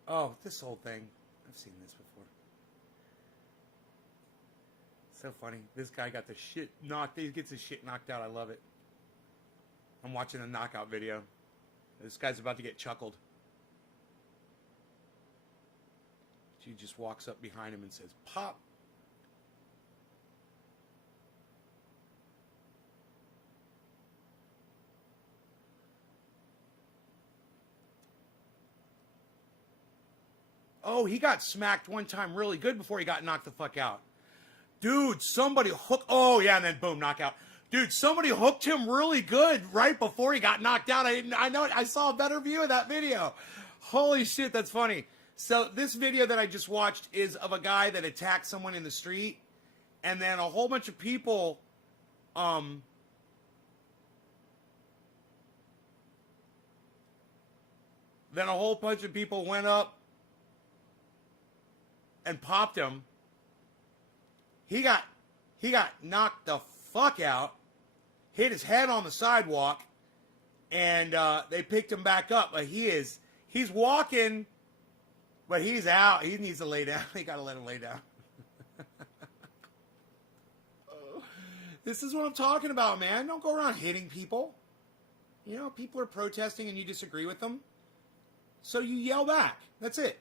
Oh, this whole thing. I've seen this before. So funny. This guy got the shit knocked. He gets his shit knocked out. I love it. I'm watching a knockout video. This guy's about to get chuckled. She just walks up behind him and says, "Pop." Oh, he got smacked one time really good before he got knocked the fuck out. Dude, somebody hooked... Oh, yeah, and then boom, knockout. Dude, somebody hooked him really good right before he got knocked out. I saw a better view of that video. Holy shit, that's funny. So this video that I just watched is of a guy that attacked someone in the street. And then a whole bunch of people... Then a whole bunch of people went up and popped him. He got knocked the fuck out, hit his head on the sidewalk, and they picked him back up. But he's walking, but he's out. He needs to lay down. They got to let him lay down. This is what I'm talking about, man. Don't go around hitting people. You know, people are protesting and you disagree with them. So you yell back. That's it.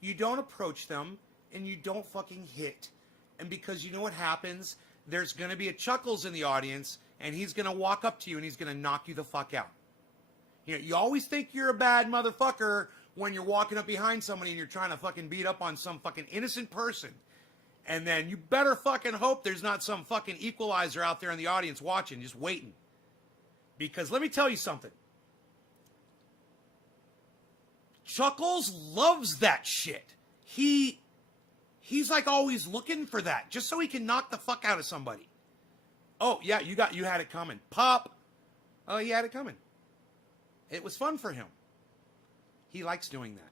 You don't approach them and you don't fucking hit. And because you know what happens, there's going to be a Chuckles in the audience and he's going to walk up to you and he's going to knock you the fuck out. You know, you always think you're a bad motherfucker when you're walking up behind somebody and you're trying to fucking beat up on some fucking innocent person. And then you better fucking hope there's not some fucking equalizer out there in the audience watching, just waiting. Because let me tell you something. Chuckles loves that shit. He's like always looking for that, just so he can knock the fuck out of somebody. Oh, yeah, you had it coming. Pop. Oh, he had it coming. It was fun for him. He likes doing that.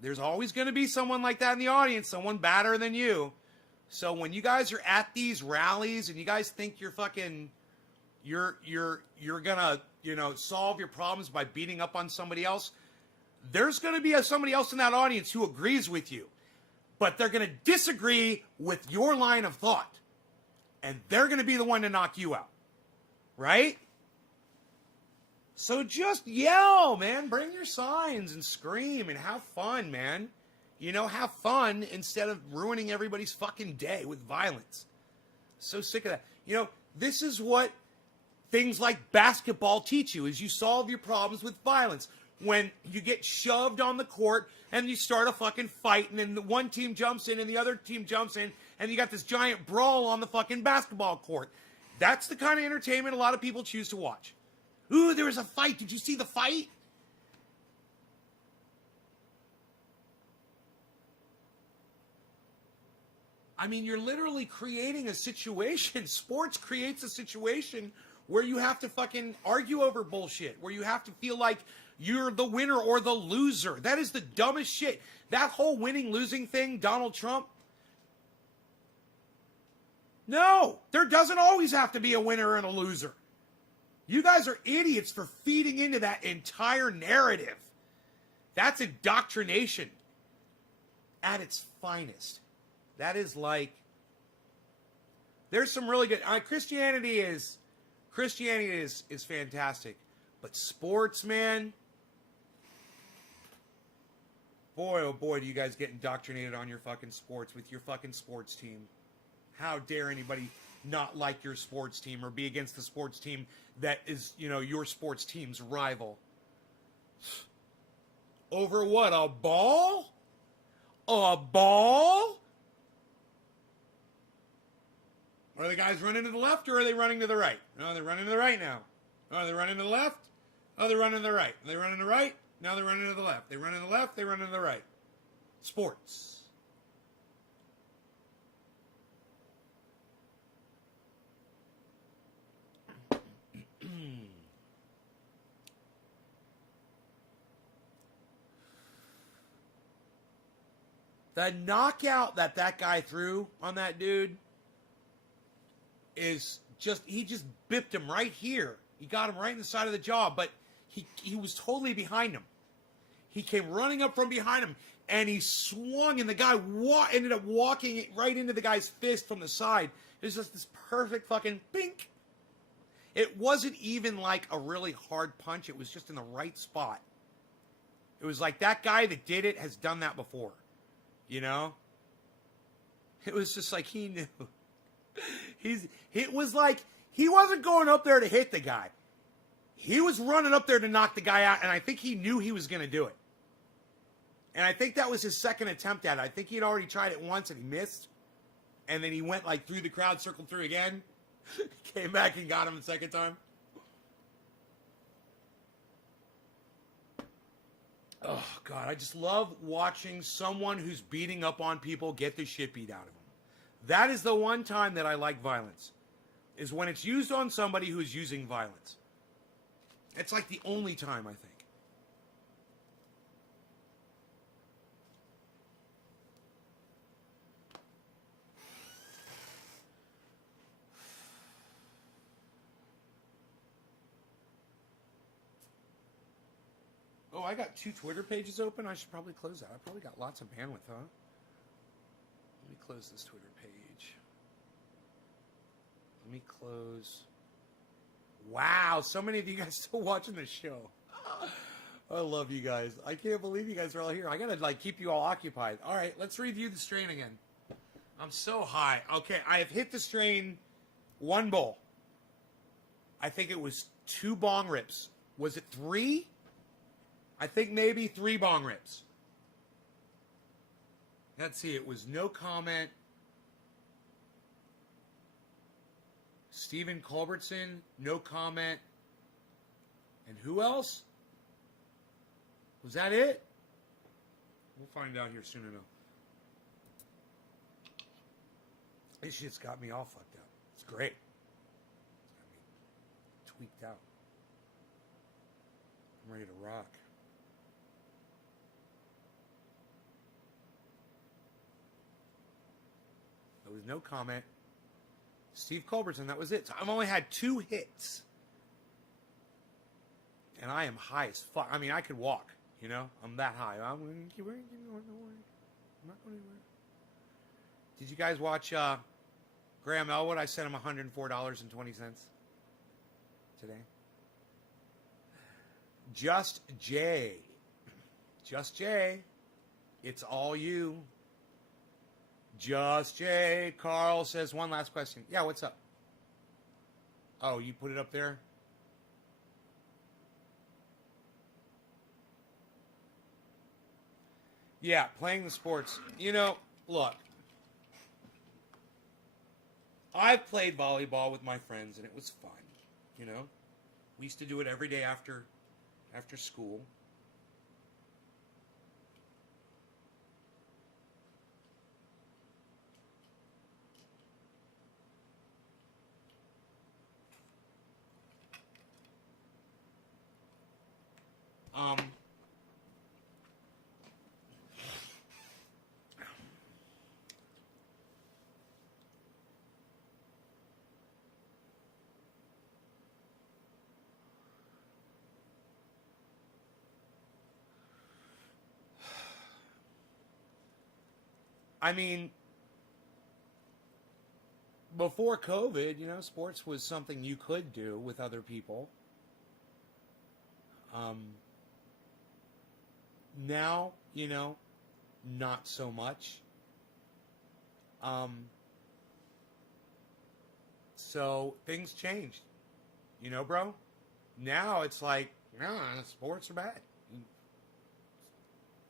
There's always going to be someone like that in the audience, someone badder than you. So when you guys are at these rallies and you guys think you're fucking, you're gonna, you know, solve your problems by beating up on somebody else, there's going to be somebody else in that audience who agrees with you, but they're going to disagree with your line of thought, and they're going to be the one to knock you out, right? So just yell, man. Bring your signs and scream and have fun, man. You know, have fun instead of ruining everybody's fucking day with violence. So sick of that. You know, this is what things like basketball teach you, is you solve your problems with violence. When you get shoved on the court and you start a fucking fight and then the one team jumps in and the other team jumps in and you got this giant brawl on the fucking basketball court. That's the kind of entertainment a lot of people choose to watch. Ooh, there was a fight. Did you see the fight? I mean, you're literally creating a situation. Sports creates a situation where you have to fucking argue over bullshit, where you have to feel like you're the winner or the loser. That is the dumbest shit. That whole winning-losing thing, Donald Trump. No, there doesn't always have to be a winner and a loser. You guys are idiots for feeding into that entire narrative. That's indoctrination at its finest. That is like, there's some really good, Christianity is fantastic. But sports, man, boy, oh boy, do you guys get indoctrinated on your fucking sports with your fucking sports team. How dare anybody not like your sports team or be against the sports team that is, you know, your sports team's rival. Over what, a ball? A ball? Are the guys running to the left or are they running to the right? No, they're running to the right now. Oh, they're running to the left? Oh, they're running to the right. Are they running to the right? Now they're running to the left. They run to the left, they run to the right. Sports. The knockout that guy threw on that dude is just, he just bipped him right here. He got him right in the side of the jaw, but he was totally behind him. He came running up from behind him, and he swung, and the guy ended up walking right into the guy's fist from the side. It was just this perfect fucking bink. It wasn't even like a really hard punch. It was just in the right spot. It was like that guy that did it has done that before. You know? It was just like he knew. It was like he wasn't going up there to hit the guy. He was running up there to knock the guy out, and I think he knew he was going to do it. And I think that was his second attempt at it. I think he'd already tried it once and he missed. And then he went like through the crowd, circled through again, came back and got him the second time. Oh, God, I just love watching someone who's beating up on people get the shit beat out of them. That is the one time that I like violence, is when it's used on somebody who's using violence. It's like the only time, I think. Oh, I got 2 Twitter pages open. I should probably close that. I probably got lots of bandwidth, huh? Let me close this Twitter page. Let me close. Wow, so many of you guys still watching the show. I love you guys. I can't believe you guys are all here. I gotta keep you all occupied. All right, let's review the strain again. I'm so high. Okay, I have hit the strain one bowl. I think it was 2 bong rips. Was it 3? I think maybe 3 bong rips. Let's see. It was no comment. Stephen Culbertson, no comment. And who else? Was that it? We'll find out here soon enough. This shit's got me all fucked up. It's great. It's got me tweaked out. I'm ready to rock. There was no comment. Steve Culbertson, that was it. So I've only had 2 hits. And I am high as fuck. I mean, I could walk, you know? I'm that high. I'm going to keep going. I'm not going anywhere. Did you guys watch Graham Elwood? I sent him $104.20 today. Just Jay. Just Jay. It's all you. Just Jay. Carl says, one last question. Yeah, what's up? Oh, you put it up there? Yeah, playing the sports. You know, look. I've played volleyball with my friends, and it was fun. You know? We used to do it every day after school. I mean, before COVID, you know, sports was something you could do with other people. Now, you know, not so much. So things changed, you know, bro. Now it's like, nah, sports are bad.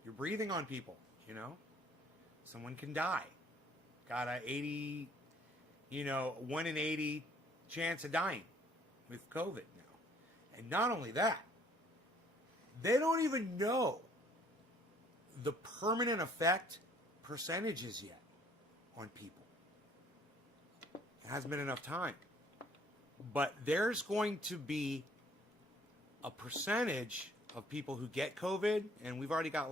You're breathing on people, you know. Someone can die. Got a 80, you know, 1 in 80 chance of dying with COVID now. And not only that, they don't even know the permanent effect percentages yet on people. It hasn't been enough time. But there's going to be a percentage of people who get COVID, and we've already got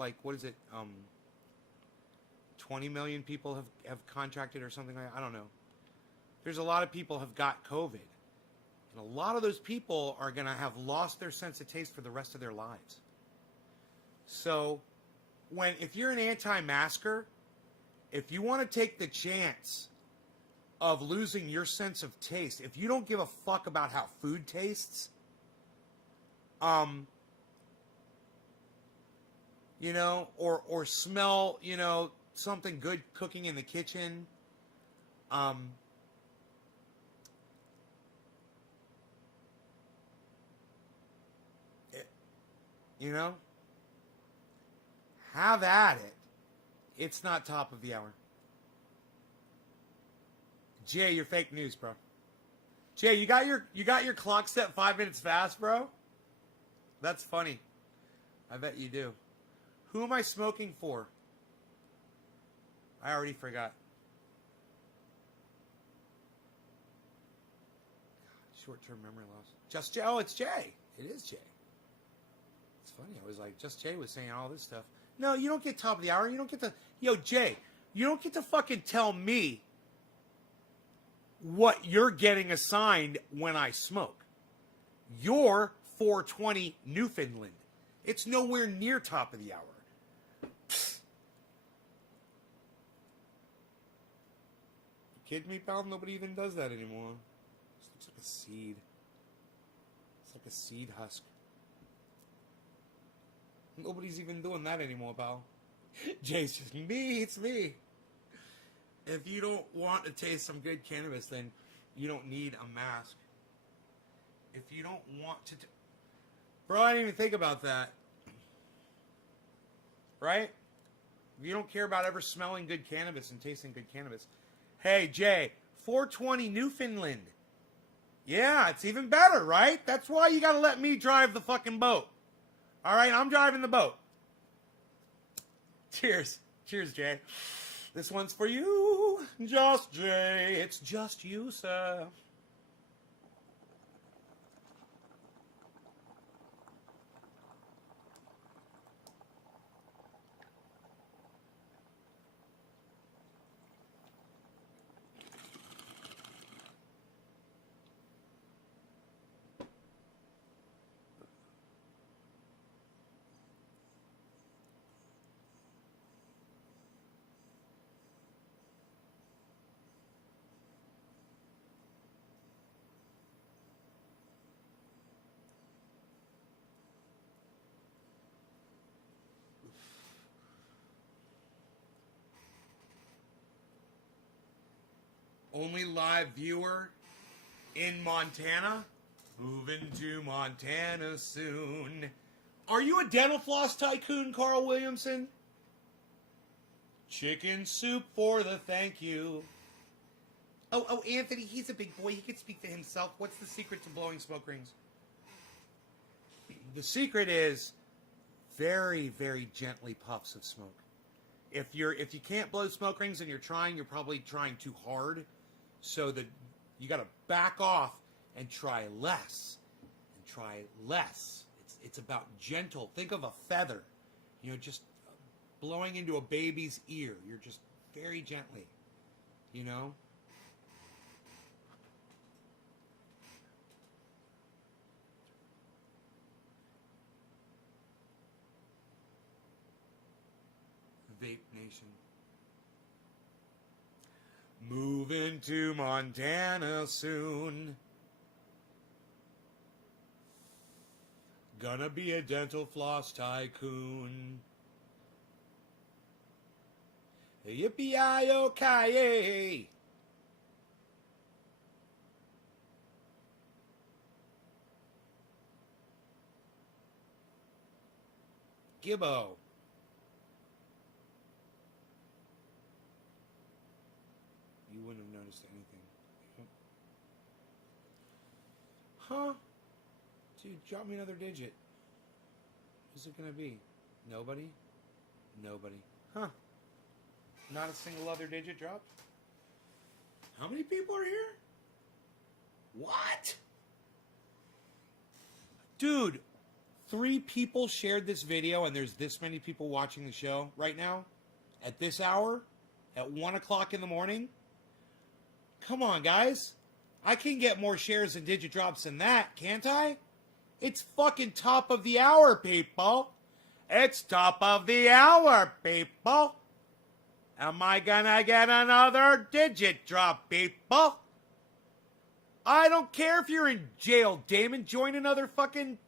20 million people have contracted or something like that. I don't know. There's a lot of people have got COVID. And a lot of those people are going to have lost their sense of taste for the rest of their lives. So, if you're an anti-masker, if you want to take the chance of losing your sense of taste, if you don't give a fuck about how food tastes, you know, or smell, you know, something good cooking in the kitchen, you know, have at it. It's not top of the hour. Jay, you're fake news, bro. Jay, you got your clock set 5 minutes fast, bro? That's funny. I bet you do. Who am I smoking for? I already forgot. Short-term memory loss. Just Jay. Oh, it's Jay. It is Jay. It's funny. I was like, Just Jay was saying all this stuff. No, you don't get top of the hour. You don't get to... Yo, Jay, you don't get to fucking tell me what you're getting assigned when I smoke. You're 420 Newfoundland. It's nowhere near top of the hour. Psst. kidding me, pal? Nobody even does that anymore. This looks like a seed. It's like a seed husk. Nobody's even doing that anymore, pal. Jay's just, me, it's me. If you don't want to taste some good cannabis, then you don't need a mask. If you don't want to... Bro, I didn't even think about that. Right? If you don't care about ever smelling good cannabis and tasting good cannabis. Hey, Jay, 420 Newfoundland. Yeah, it's even better, right? That's why you gotta let me drive the fucking boat. Alright, I'm driving the boat. Cheers. Cheers, Jay. This one's for you. Just Jay. It's just you, sir. Only live viewer in Montana. Moving to Montana soon. Are you a dental floss tycoon, Carl Williamson? Chicken soup for the thank you. Oh, Anthony, he's a big boy. He can speak to himself. What's the secret to blowing smoke rings? The secret is very, very gently puffs of smoke. If you can't blow smoke rings and you're probably trying too hard. So that you got to back off and try less. And try less. It's about gentle. Think of a feather. You know, just blowing into a baby's ear. You're just very gently. You know? Vape Nation. Moving to Montana soon. Gonna be a dental floss tycoon. Yippee-yi-yo-ki-yay. Gibbo. You wouldn't have noticed anything. Huh? Dude, drop me another digit. Who's it gonna be? Nobody? Nobody. Huh. Not a single other digit drop? How many people are here? What? Dude, 3 people shared this video and there's this many people watching the show right now? At this hour? At 1 o'clock in the morning? Come on, guys. I can get more shares and digit drops than that, can't I? It's fucking top of the hour, people. It's top of the hour, people. Am I gonna get another digit drop, people? I don't care if you're in jail, Damon. Join another fucking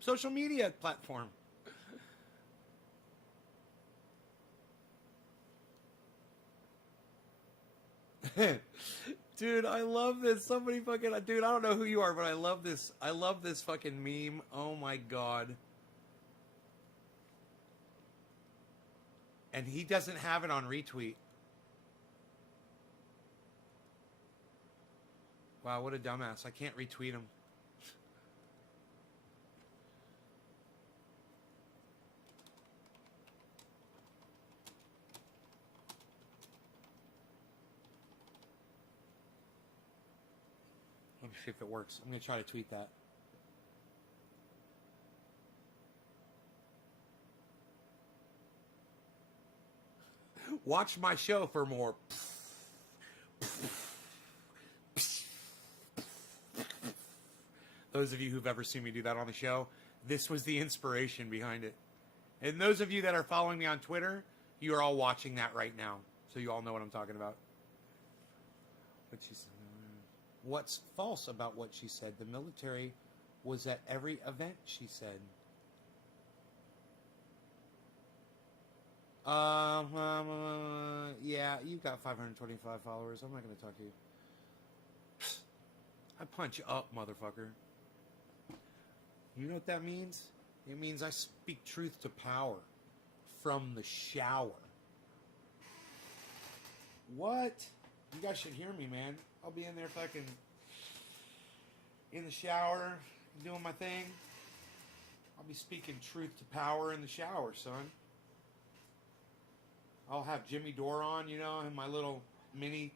social media platform. Dude, I love this. Somebody fucking... Dude, I don't know who you are, but I love this. I love this fucking meme. Oh, my God. And he doesn't have it on retweet. Wow, what a dumbass. I can't retweet him. Let me see if it works. I'm going to try to tweet that. Watch my show for more. Those of you who've ever seen me do that on the show, this was the inspiration behind it. And those of you that are following me on Twitter, you are all watching that right now. So you all know what I'm talking about. What she said. What's false about what she said? The military was at every event, she said. Yeah, you've got 525 followers. I'm not going to talk to you. I punch up, motherfucker. You know what that means? It means I speak truth to power from the shower. What? You guys should hear me, man. I'll be in there fucking in the shower, doing my thing. I'll be speaking truth to power in the shower, son. I'll have Jimmy Dore on, you know, and my little mini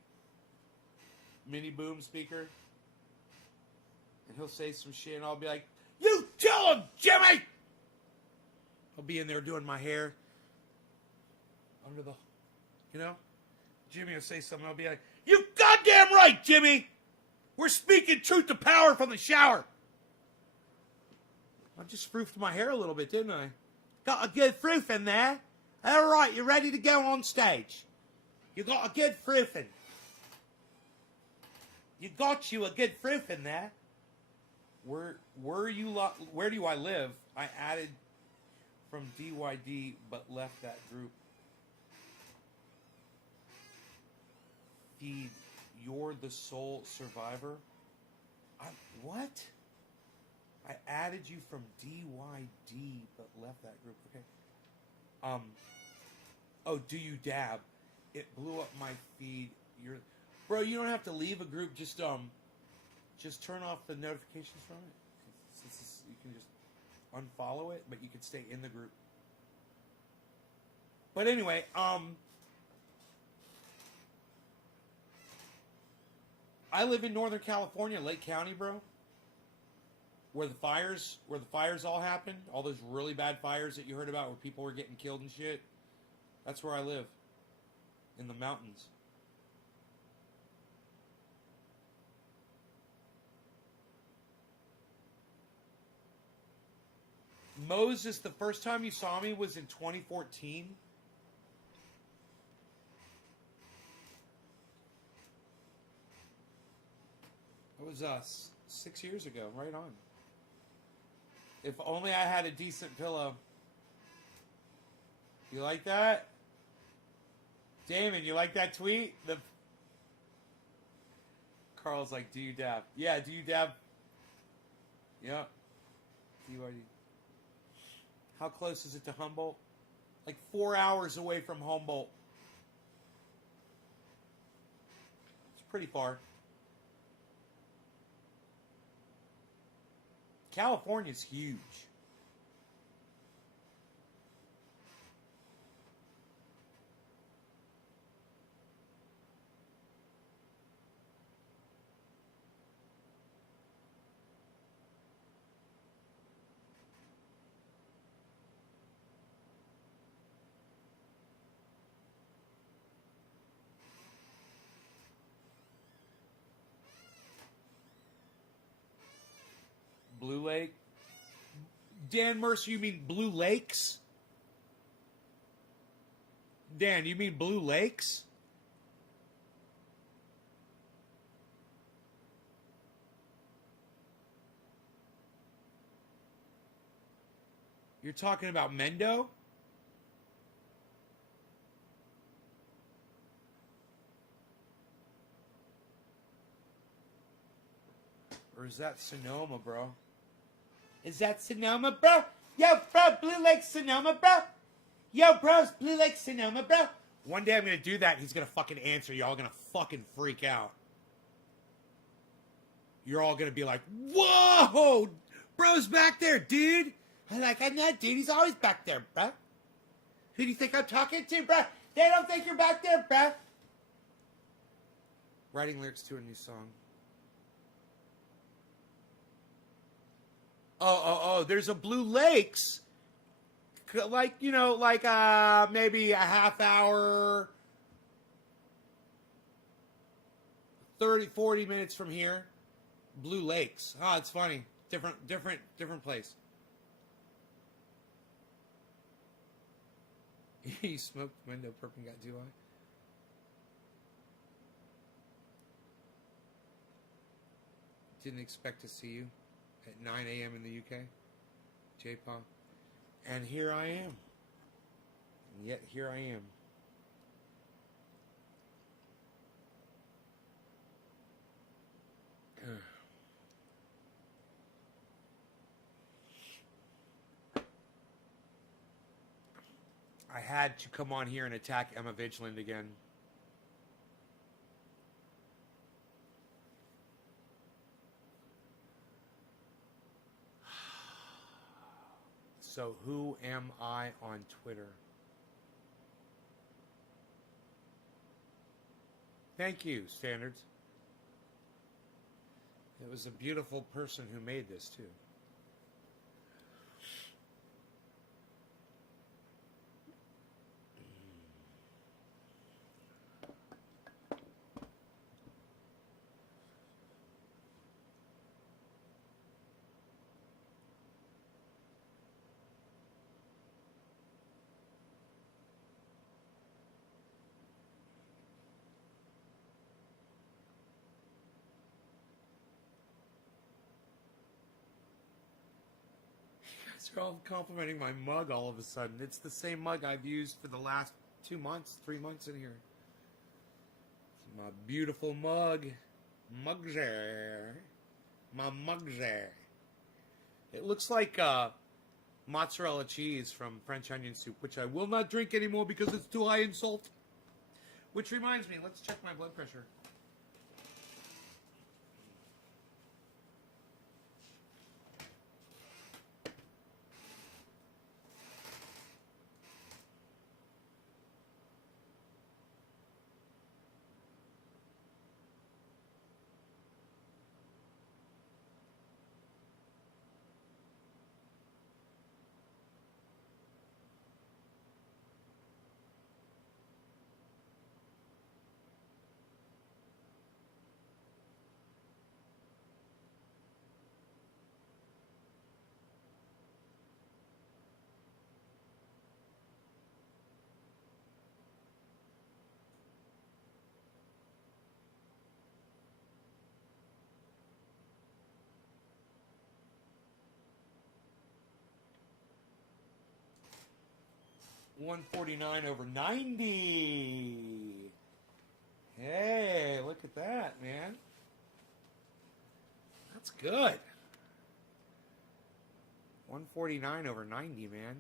boom speaker. And he'll say some shit and I'll be like, "You tell him, Jimmy!" I'll be in there doing my hair. Under the, you know? Jimmy will say something, I'll be like, "You goddamn right, Jimmy! We're speaking truth to power from the shower." I just froofed my hair a little bit, didn't I? Got a good froof in there. All right, you're ready to go on stage. You got a good froofing. You got you a good froof in there. Where do I live? I added from DYD, but left that group. Feed, you're the sole survivor. What? I added you from DYD, but left that group. Okay. Oh, do you dab? It blew up my feed. Bro, you don't have to leave a group. Just turn off the notifications from it. You can just unfollow it, but you can stay in the group. But anyway, I live in Northern California, Lake County, bro. Where the fires all happened, all those really bad fires that you heard about where people were getting killed and shit. That's where I live. In the mountains. Moses, the first time you saw me was in 2014. It was 6 years ago, right on. If only I had a decent pillow. You like that? Damon, you like that tweet? Carl's like, "Do you dab?" Yeah, do you dab? Yep. DYD. How close is it to Humboldt? Like 4 hours away from Humboldt. It's pretty far. California's huge. Blue Lake? Dan Mercer, you mean Blue Lakes? Dan, you mean Blue Lakes? You're talking about Mendo? Or is that Sonoma, bro? Is that Sonoma, bro? Yo, bro, Blue Lake, Sonoma, bro? Yo, bros, Blue Lake, Sonoma, bro? One day I'm going to do that, and he's going to fucking answer. Y'all are going to fucking freak out. You're all going to be like, "Whoa! Bro's back there, dude." I'm like, "I'm not, dude. He's always back there, bro. Who do you think I'm talking to, bro? They don't think you're back there, bro." Writing lyrics to a new song. Oh, there's a Blue Lakes. Like, you know, like maybe a half hour, 30, 40 minutes from here. Blue Lakes. Oh, it's funny. Different place. He smoked window perp and got DUI. didn't expect to see you at 9 a.m. in the UK, J-Paw. And here I am. And yet here I am. I had to come on here and attack Emma Vigeland again. So who am I on Twitter? Thank you, Standards. It was a beautiful person who made this, too. They're all complimenting my mug all of a sudden. It's the same mug I've used for the last 2 months, 3 months in here. It's my beautiful mug. Mugzer. My mugzer. It looks like mozzarella cheese from French onion soup, which I will not drink anymore because it's too high in salt. Which reminds me, let's check my blood pressure. $149/90. Hey, look at that, man. That's good. $149/90, man.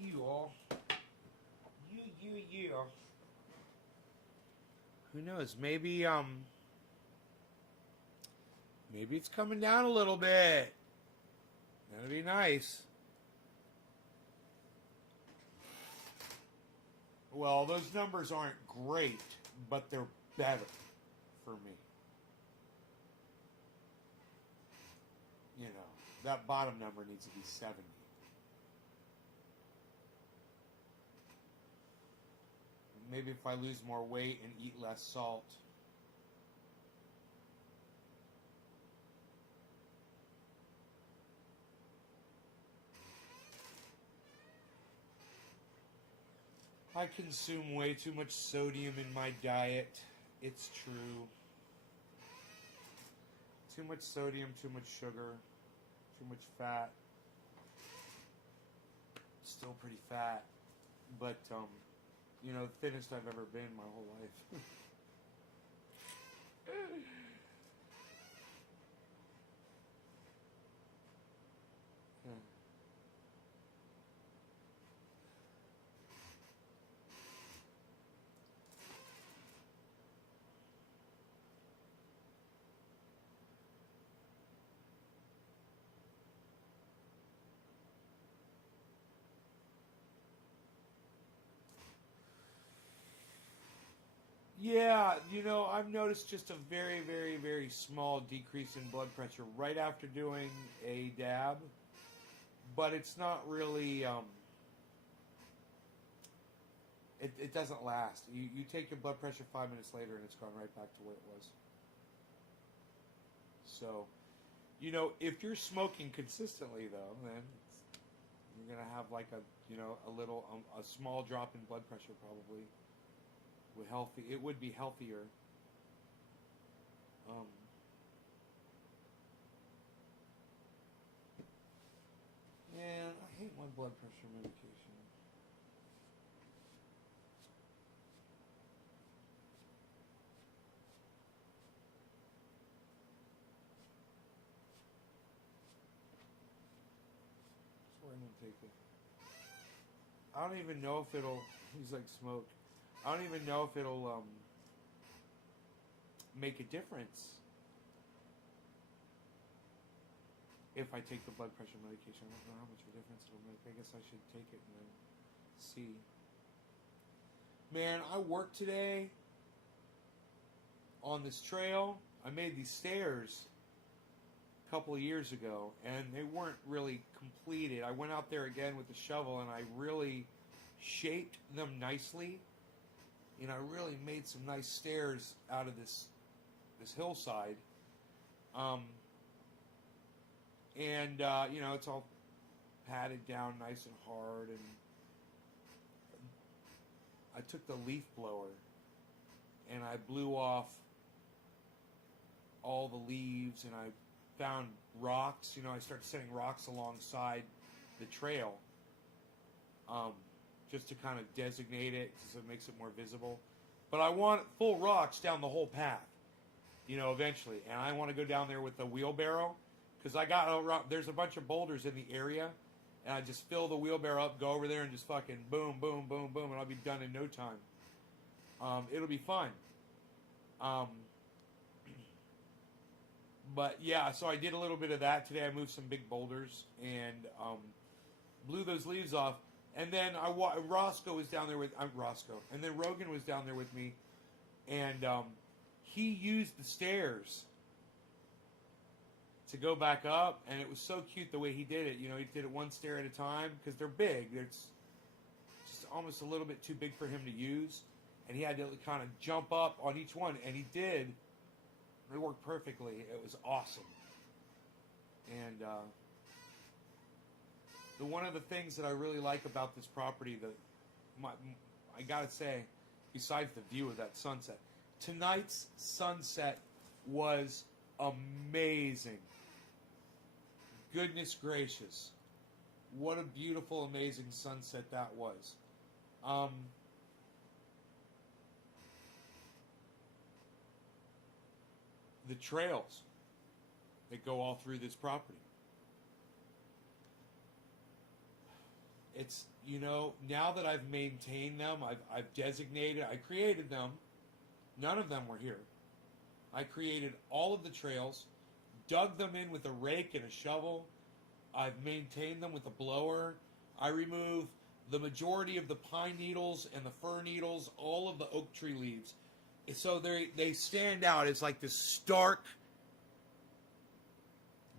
You all. You. Who knows? Maybe it's coming down a little bit. That'd be nice. Well, those numbers aren't great, but they're better for me. You know, that bottom number needs to be 70. Maybe if I lose more weight and eat less salt. I consume way too much sodium in my diet. It's true. Too much sodium, too much sugar, too much fat. Still pretty fat. But, you know, the thinnest I've ever been my whole life. Yeah, you know, I've noticed just a very, very, very small decrease in blood pressure right after doing a dab, but it's not really, it doesn't last. You take your blood pressure 5 minutes later and it's gone right back to where it was. So, you know, if you're smoking consistently though, then you're going to have like a small drop in blood pressure probably. It would be healthier. Man, I hate my blood pressure medication. So I'm gonna take it. I don't even know if it'll. He's like smoke. I don't even know if it'll make a difference if I take the blood pressure medication. I don't know how much of a difference it'll make. I guess I should take it and then see. Man, I worked today on this trail. I made these stairs a couple of years ago, and they weren't really completed. I went out there again with the shovel, and I really shaped them nicely. You know, I really made some nice stairs out of this hillside. And you know, it's all patted down nice and hard, and I took the leaf blower and I blew off all the leaves, and I found rocks. You know, I started setting rocks alongside the trail, just to kind of designate it, so it makes it more visible. But I want full rocks down the whole path, you know, eventually. And I want to go down there with the wheelbarrow, because there's a bunch of boulders in the area, and I just fill the wheelbarrow up, go over there, and just fucking boom, boom, boom, boom, and I'll be done in no time. It'll be fun. But yeah, so I did a little bit of that today. I moved some big boulders and blew those leaves off. And then Roscoe was down there with and then Rogan was down there with me, and he used the stairs to go back up, and it was so cute the way he did it. You know, he did it one stair at a time because they're big. It's just almost a little bit too big for him to use, and he had to kind of jump up on each one, and he did. It worked perfectly. It was awesome. And one of the things that I really like about this property, I gotta say, besides the view of that sunset, tonight's sunset was amazing. Goodness gracious. What a beautiful, amazing sunset that was. The trails that go all through this property. It's, you know, now that I've maintained them, I've designated, I created them. None of them were here. I created all of the trails, dug them in with a rake and a shovel. I've maintained them with a blower. I remove the majority of the pine needles and the fir needles, all of the oak tree leaves. So they stand out as like this stark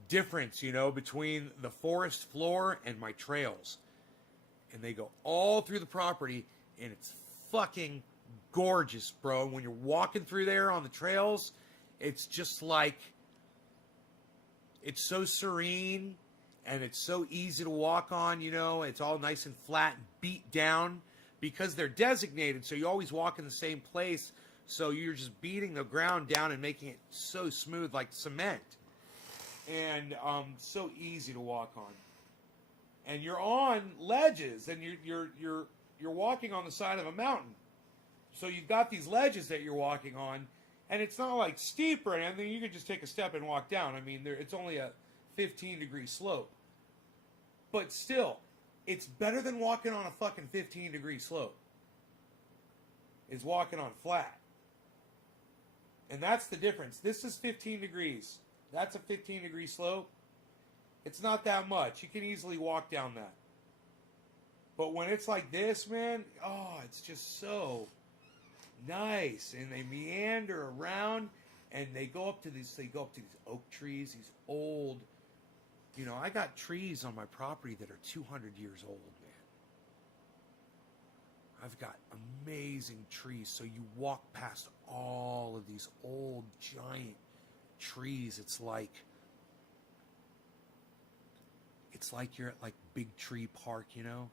difference, you know, between the forest floor and my trails. And they go all through the property, and it's fucking gorgeous, bro. When you're walking through there on the trails, it's just like, it's so serene, and it's so easy to walk on, you know. It's all nice and flat and beat down because they're designated, so you always walk in the same place. So you're just beating the ground down and making it so smooth like cement. And so easy to walk on. And you're on ledges, and you're walking on the side of a mountain. So you've got these ledges that you're walking on, and it's not like steep or anything. You can just take a step and walk down. I mean, it's only a 15-degree slope. But still, it's better than walking on a fucking 15-degree slope. It's walking on flat. And that's the difference. This is 15 degrees. That's a 15-degree slope. It's not that much. You can easily walk down that. But when it's like this, man, oh, it's just so nice. And they meander around, and they go up to these oak trees, these old, you know, I got trees on my property that are 200 years old, man. I've got amazing trees. So you walk past all of these old giant trees. It's like you're at like Big Tree Park, you know,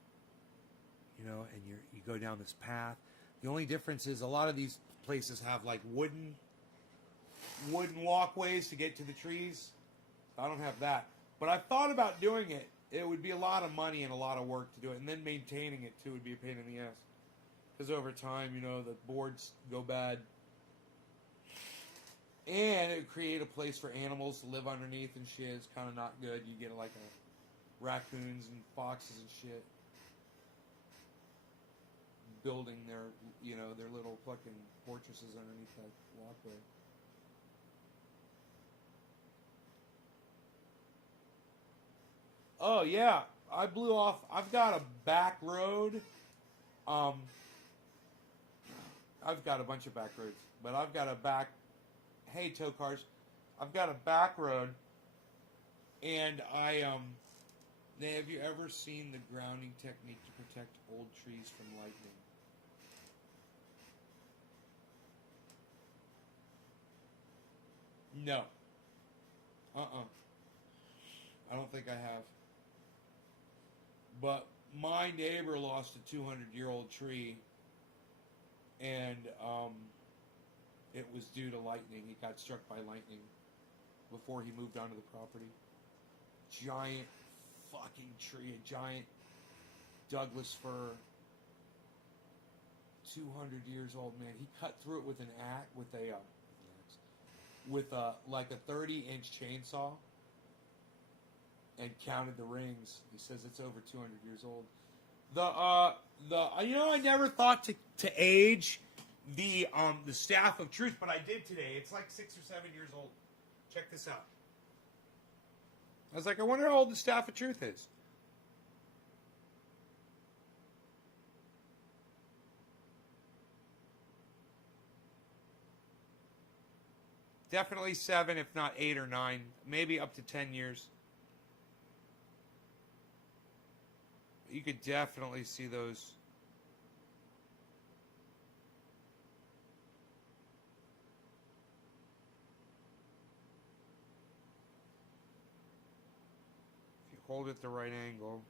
and you go down this path. The only difference is a lot of these places have like wooden wooden walkways to get to the trees. I don't have that. But I thought about doing it. It would be a lot of money and a lot of work to do it. And then maintaining it, too, would be a pain in the ass. Because over time, you know, the boards go bad. And it would create a place for animals to live underneath and shit. It's kind of not good. You get like raccoons and foxes and shit building their, you know, their little fucking fortresses underneath that walkway. Oh yeah, I blew off. I've got a back road. I've got a bunch of back roads, but I've got a back. Hey, tow cars, I've got a back road, and have you ever seen the grounding technique to protect old trees from lightning? No. I don't think I have. But my neighbor lost a 200-year-old tree, and it was due to lightning. He got struck by lightning before he moved onto the property. Giant fucking tree, a giant Douglas fir, 200 years old, man. He cut through it with an axe, with like a 30-inch chainsaw, and counted the rings. He says it's over 200 years old. I never thought to age the Staff of Truth, but I did today. It's like 6 or 7 years old. Check this out. I was like, I wonder how old the Staff of Truth is. Definitely 7, if not 8 or 9, maybe up to 10 years. You could definitely see those. If you hold it the right angle.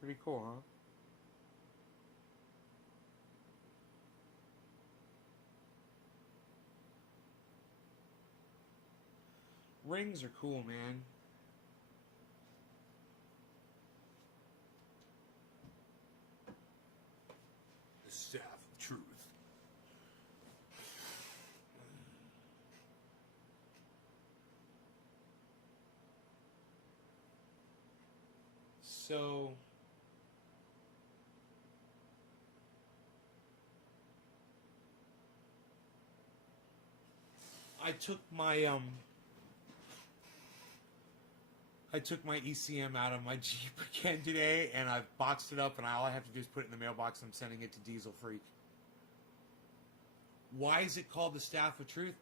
Pretty cool, huh? Rings are cool, man. The Staff of Truth. So I took my ECM out of my Jeep again today, and I've boxed it up, and all I have to do is put it in the mailbox. I'm sending it to Diesel Freak. Why is it called the Staff of Truth?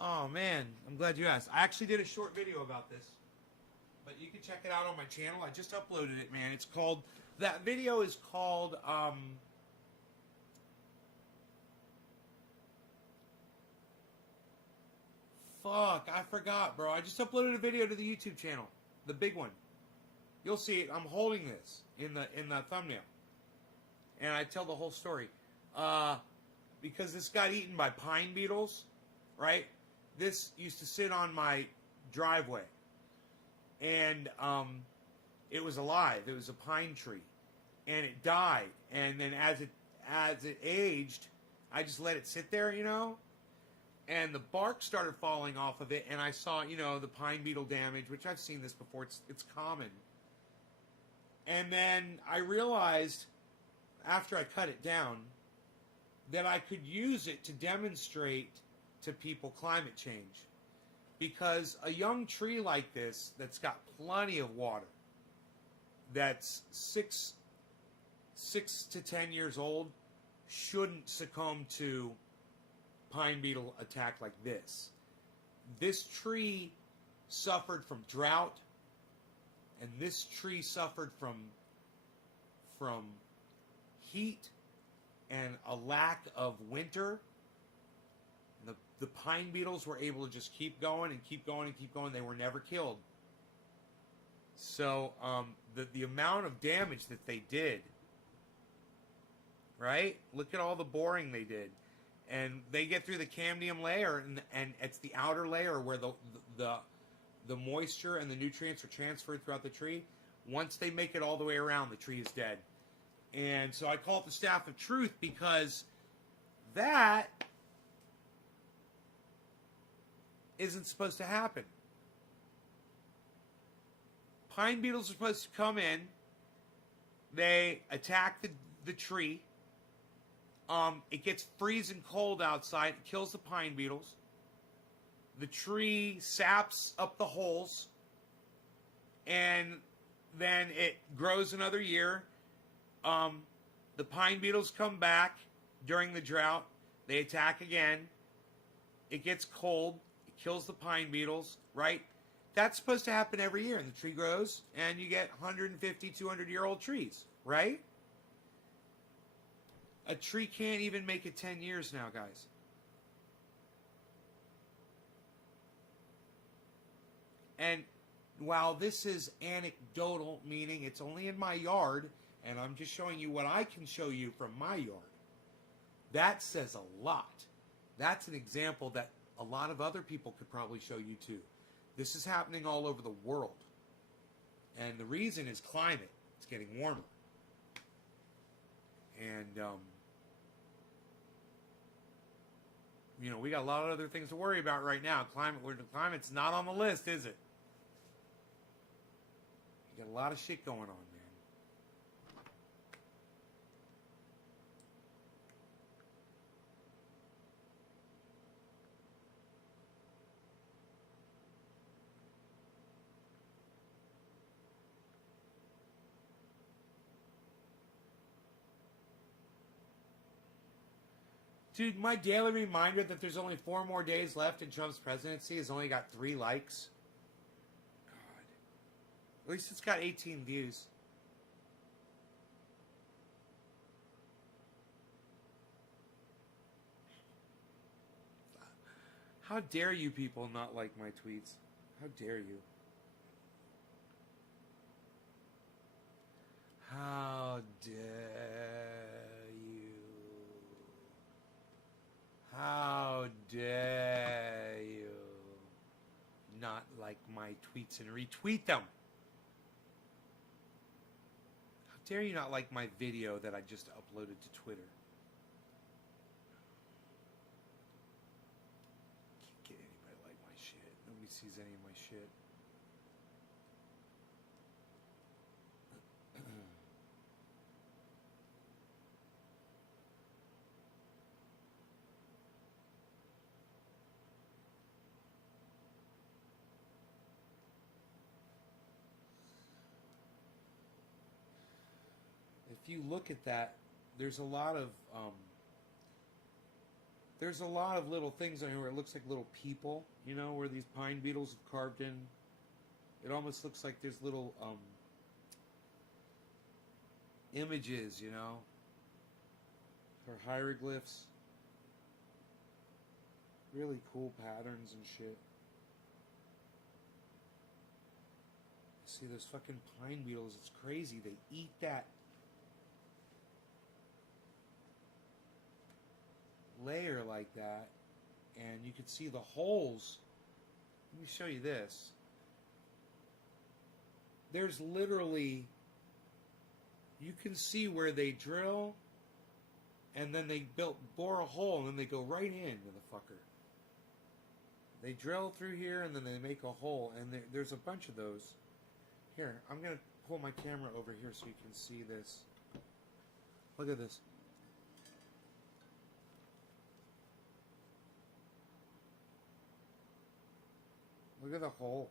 Oh, man, I'm glad you asked. I actually did a short video about this, but you can check it out on my channel. I just uploaded it, man. It's called, that video is called, fuck, I forgot, bro. I just uploaded a video to the YouTube channel. The big one. You'll see it. I'm holding this in the thumbnail. And I tell the whole story. Because this got eaten by pine beetles, right? This used to sit on my driveway. And it was alive. It was a pine tree. And it died. And then as it aged, I just let it sit there, you know? And the bark started falling off of it, and I saw, you know, the pine beetle damage, which I've seen this before. It's common. And then I realized, after I cut it down, that I could use it to demonstrate to people climate change. Because a young tree like this, that's got plenty of water, that's 6 to 10 years old, shouldn't succumb to pine beetle attack like this. This tree suffered from drought, and this tree suffered from heat and a lack of winter. the pine beetles were able to just keep going and keep going and keep going. They were never killed. So the amount of damage that they did, right? Look at all the boring they did. And they get through the cambium layer, and it's the outer layer where the moisture and the nutrients are transferred throughout the tree. Once they make it all the way around, the tree is dead. And so I call it the staff of truth, because that isn't supposed to happen. Pine beetles are supposed to come in. They attack the tree. It gets freezing cold outside. It kills the pine beetles. The tree saps up the holes. And then it grows another year. The pine beetles come back during the drought. They attack again. It gets cold. It kills the pine beetles, right? That's supposed to happen every year, and the tree grows, and you get 150, 200-year-old trees, right? A tree can't even make it 10 years now, guys. And while this is anecdotal, meaning it's only in my yard, and I'm just showing you what I can show you from my yard, that says a lot. That's an example that a lot of other people could probably show you too. This is happening all over the world. And the reason is climate. It's getting warmer. And, you know, we got a lot of other things to worry about right now. Climate's not on the list, is it? You got a lot of shit going on, man. Dude, my daily reminder that there's only 4 more days left in Trump's presidency has only got 3 likes. God. At least it's got 18 views. How dare you people not like my tweets? How dare you? How dare you? How dare you not like my tweets and retweet them? How dare you not like my video that I just uploaded to Twitter? Can't get anybody like my shit. Nobody sees any of my shit. If you look at that, there's a lot of little things on here where it looks like little people, you know, where these pine beetles have carved in. It almost looks like there's little images, you know, or hieroglyphs. Really cool patterns and shit. See those fucking pine beetles, it's crazy. They eat that layer like that, and you can see the holes. Let me show you this. There's literally, you can see where they drill, and then they bore a hole, and then they go right into the fucker. They drill through here, and then they make a hole, and there's a bunch of those. Here, I'm gonna pull my camera over here so you can see this. Look at this. Look at the hole.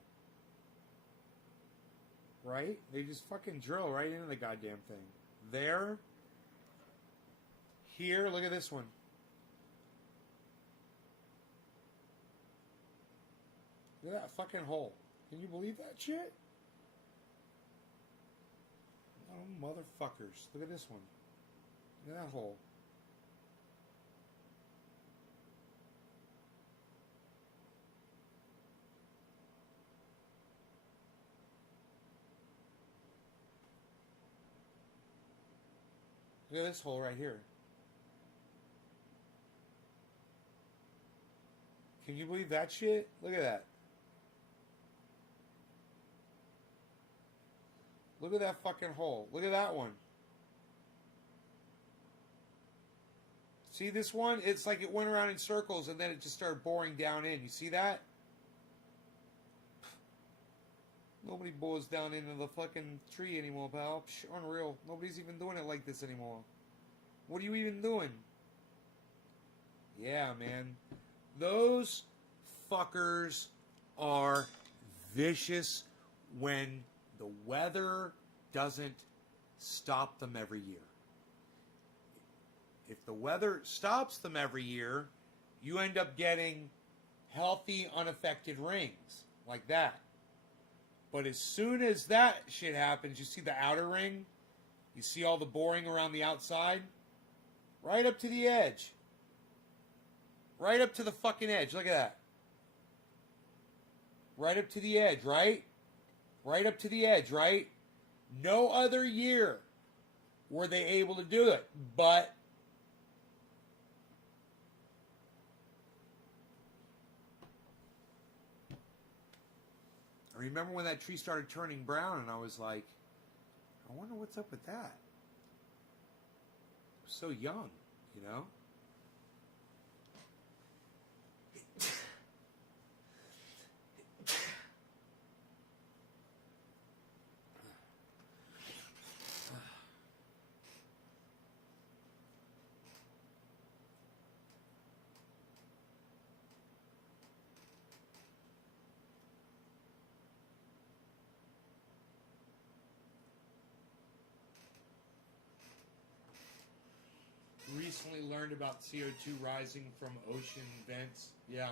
Right? They just fucking drill right into the goddamn thing. There. Here, look at this one. Look at that fucking hole. Can you believe that shit? Oh, motherfuckers. Look at this one. Look at that hole. Look at this hole right here. Can you believe that shit? Look at that. Look at that fucking hole. Look at that one. See this one? It's like it went around in circles and then it just started boring down in. You see that? Nobody bores down into the fucking tree anymore, pal. Psh, unreal. Nobody's even doing it like this anymore. What are you even doing? Yeah, man. Those fuckers are vicious when the weather doesn't stop them every year. If the weather stops them every year, you end up getting healthy, unaffected rings like that. But as soon as that shit happens, you see the outer ring? You see all the boring around the outside? Right up to the edge. Right up to the fucking edge. Look at that. Right up to the edge, right? Right up to the edge, right? No other year were they able to do it. But I remember when that tree started turning brown and I was like, I wonder what's up with that. I was so young, you know? Recently learned about CO2 rising from ocean vents. Yeah.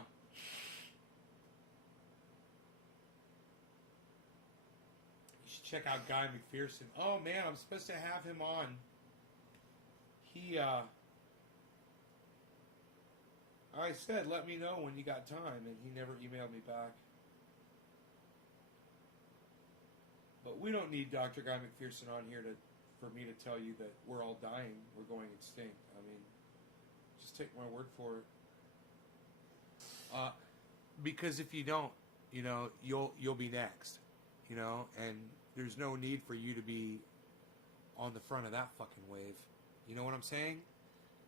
You should check out Guy McPherson. Oh man, I'm supposed to have him on. I said, let me know when you got time, and he never emailed me back. But we don't need Dr. Guy McPherson on here for me to tell you that we're all dying, we're going extinct. I mean, just take my word for it. Because if you don't, you know, you'll be next, you know, and there's no need for you to be on the front of that fucking wave. You know what I'm saying?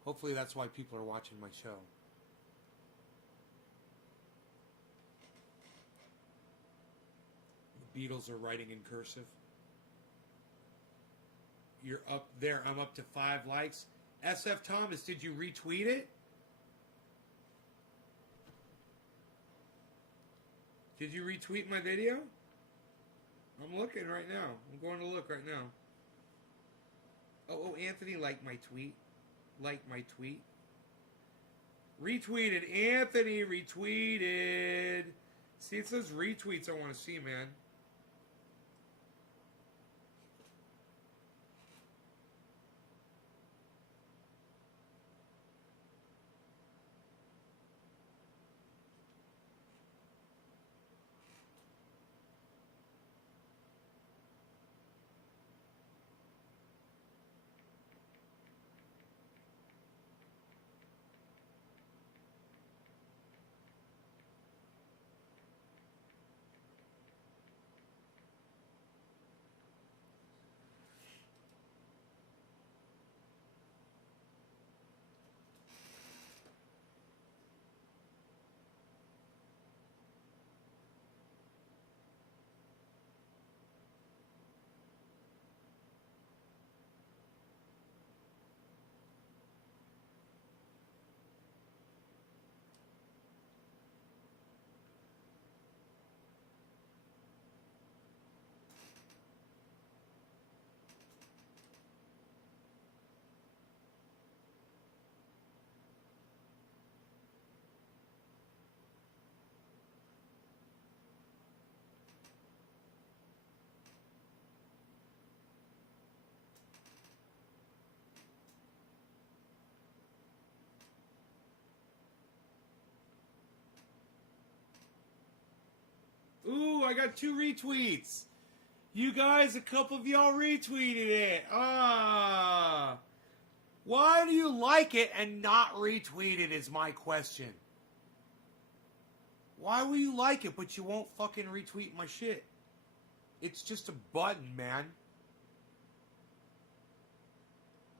Hopefully that's why people are watching my show. The Beatles are writing in cursive. You're up there. I'm up to 5 likes. SF Thomas, did you retweet it? Did you retweet my video? I'm looking right now. I'm going to look right now. Oh, Anthony liked my tweet. Liked my tweet. Retweeted. Anthony retweeted. See, it says retweets I want to see, man. Ooh, I got 2 retweets. You guys, a couple of y'all retweeted it. Why do you like it and not retweet it is my question. Why will you like it but you won't fucking retweet my shit? It's just a button, man.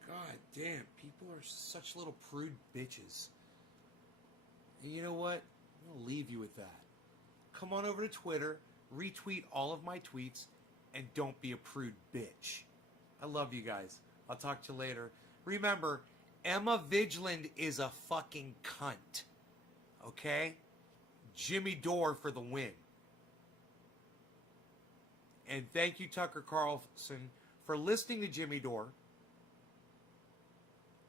God damn, people are such little prude bitches. And you know what? I'm going to leave you with that. Come on over to Twitter, retweet all of my tweets, and don't be a prude bitch. I love you guys. I'll talk to you later. Remember, Emma Vigeland is a fucking cunt. Okay? Jimmy Dore for the win. And thank you, Tucker Carlson, for listening to Jimmy Dore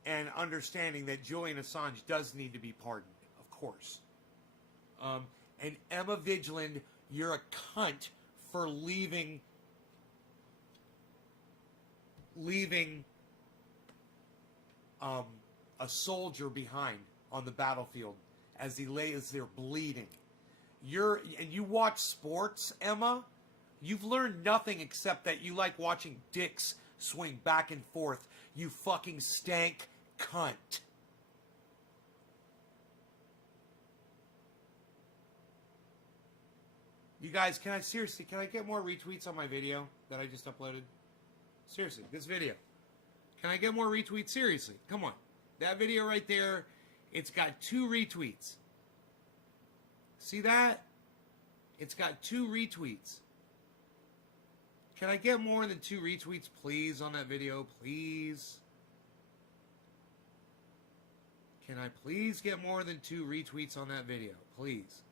and understanding that Julian Assange does need to be pardoned, of course. And Emma Vigeland, you're a cunt for leaving a soldier behind on the battlefield as he lays there bleeding. You watch sports, Emma. You've learned nothing except that you like watching dicks swing back and forth. You fucking stank cunt. You guys, can I get more retweets on my video that I just uploaded? Seriously, this video. Can I get more retweets? Seriously, come on. That video right there, it's got 2 retweets. See that? It's got 2 retweets. Can I get more than 2 retweets, please, on that video? Please? Can I please get more than 2 retweets on that video? Please.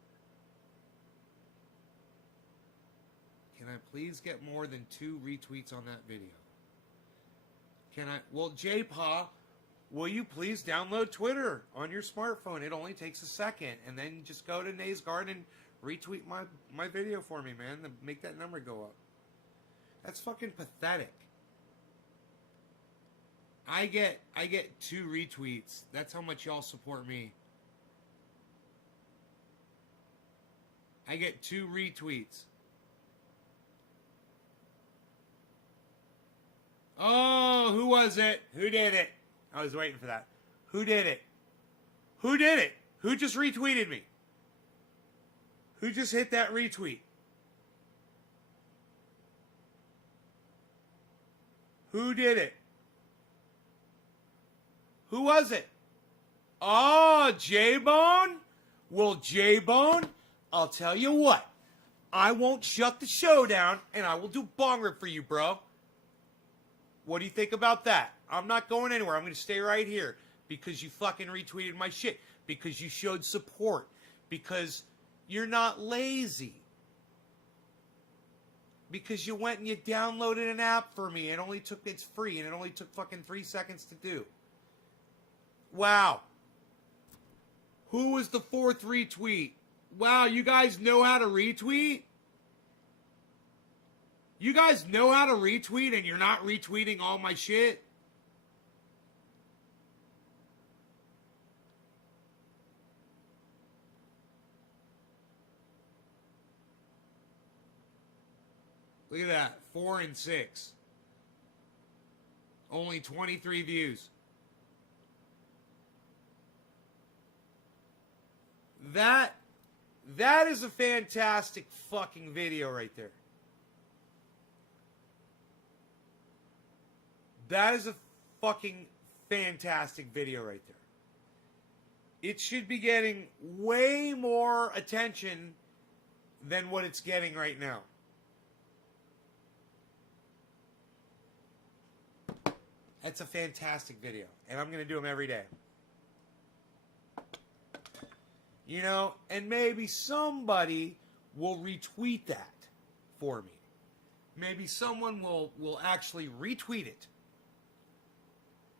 Can I please get more than 2 retweets on that video? Can I? Well, J-Pa, will you please download Twitter on your smartphone? It only takes a second. And then just go to Nays Garden and retweet my video for me, man. To make that number go up. That's fucking pathetic. I get 2 retweets. That's how much y'all support me. I get 2 retweets. Oh, who was it? Who did it? I was waiting for that. Who did it? Who did it? Who just retweeted me? Who just hit that retweet? Who did it? Who was it? Oh, J-Bone? Well, J-Bone, I'll tell you what. I won't shut the show down, and I will do bong rip for you, bro. What do you think about that? I'm not going anywhere. I'm going to stay right here because you fucking retweeted my shit. Because you showed support. Because you're not lazy. Because you went and you downloaded an app for me. It's free and it only took fucking 3 seconds to do. Wow. Who was the 4th retweet? Wow, you guys know how to retweet? You guys know how to retweet and you're not retweeting all my shit? Look at that. 4 and 6. Only 23 views. That is a fantastic fucking video right there. That is a fucking fantastic video right there. It should be getting way more attention than what it's getting right now. That's a fantastic video. And I'm going to do them every day. You know, and maybe somebody will retweet that for me. Maybe someone will actually retweet it.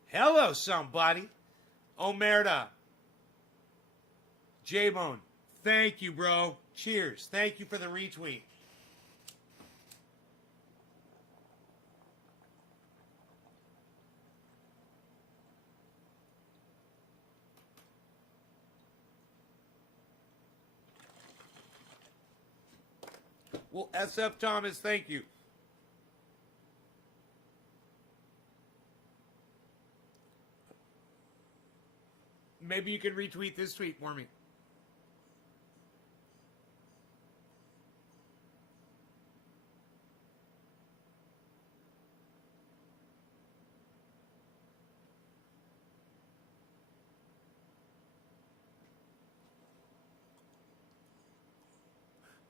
Hello, somebody. Omerta. J-Bone. Thank you, bro. Cheers. Thank you for the retweet. Well, SF Thomas, thank you. maybe you can retweet this tweet for me.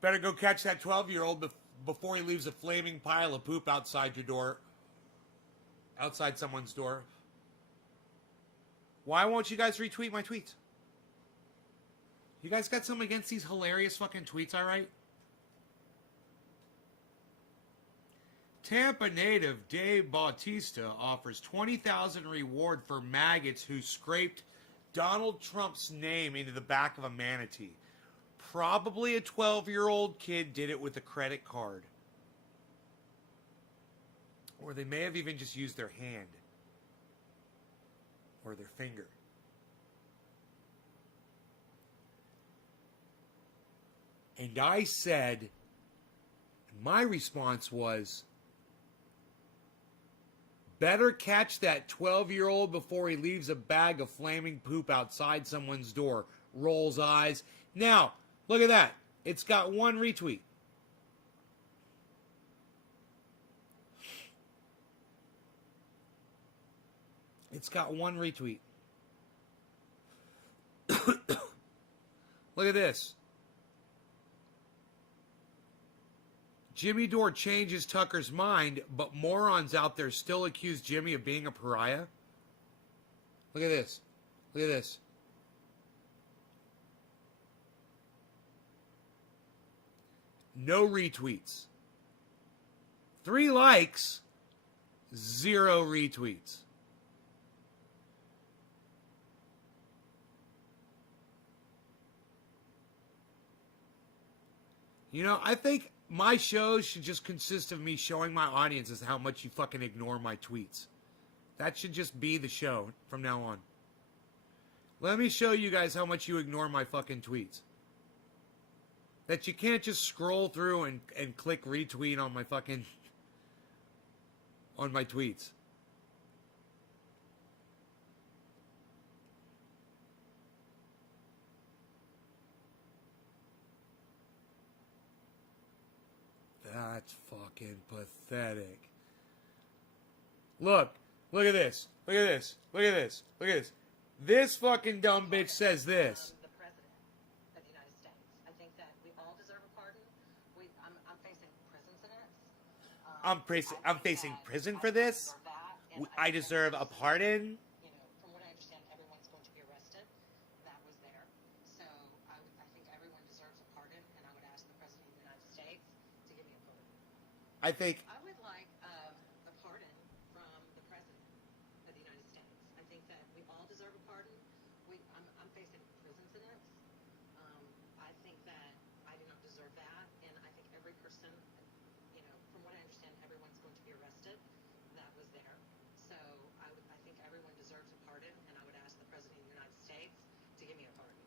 Better go catch that 12-year-old before he leaves a flaming pile of poop outside your door. Outside someone's door. Why won't you guys retweet my tweets? You guys got something against these hilarious fucking tweets I write? Tampa native Dave Bautista offers $20,000 reward for maggots who scraped Donald Trump's name into the back of a manatee. Probably a 12-year-old kid did it with a credit card. Or they may have even just used their hand. Or their finger. And I said, my response was, better catch that 12-year-old before he leaves a bag of flaming poop outside someone's door. Rolls eyes. Now, look at that. It's got one retweet. It's got one retweet. Look at this. Jimmy Dore changes Tucker's mind, but morons out there still accuse Jimmy of being a pariah. Look at this. Look at this. No retweets. 3 likes, 0 retweets. You know, I think my shows should just consist of me showing my audiences how much you fucking ignore my tweets. That should just be the show from now on. Let me show you guys how much you ignore my fucking tweets. That you can't just scroll through and click retweet on my fucking... on my tweets. That's fucking pathetic. Look at this. Look at this. Look at this. Look at this. This fucking dumb bitch says this. The President of the United States. I think that we all deserve a pardon. I'm facing prison sentence. I'm facing prison for this. I deserve a pardon. You know, from what I understand, everyone's going to be arrested. That was there. So I think everyone deserves a pardon, and I would ask the President of the United States to give me a pardon. I think I would like a pardon from the President of the United States. I think that we all deserve a pardon. I'm facing prison sentence. I think that I do not deserve that, and I think every person, you know, from what I understand, everyone's going to be arrested. That was there. So I think everyone deserves a pardon, and I would ask the President of the United States to give me a pardon.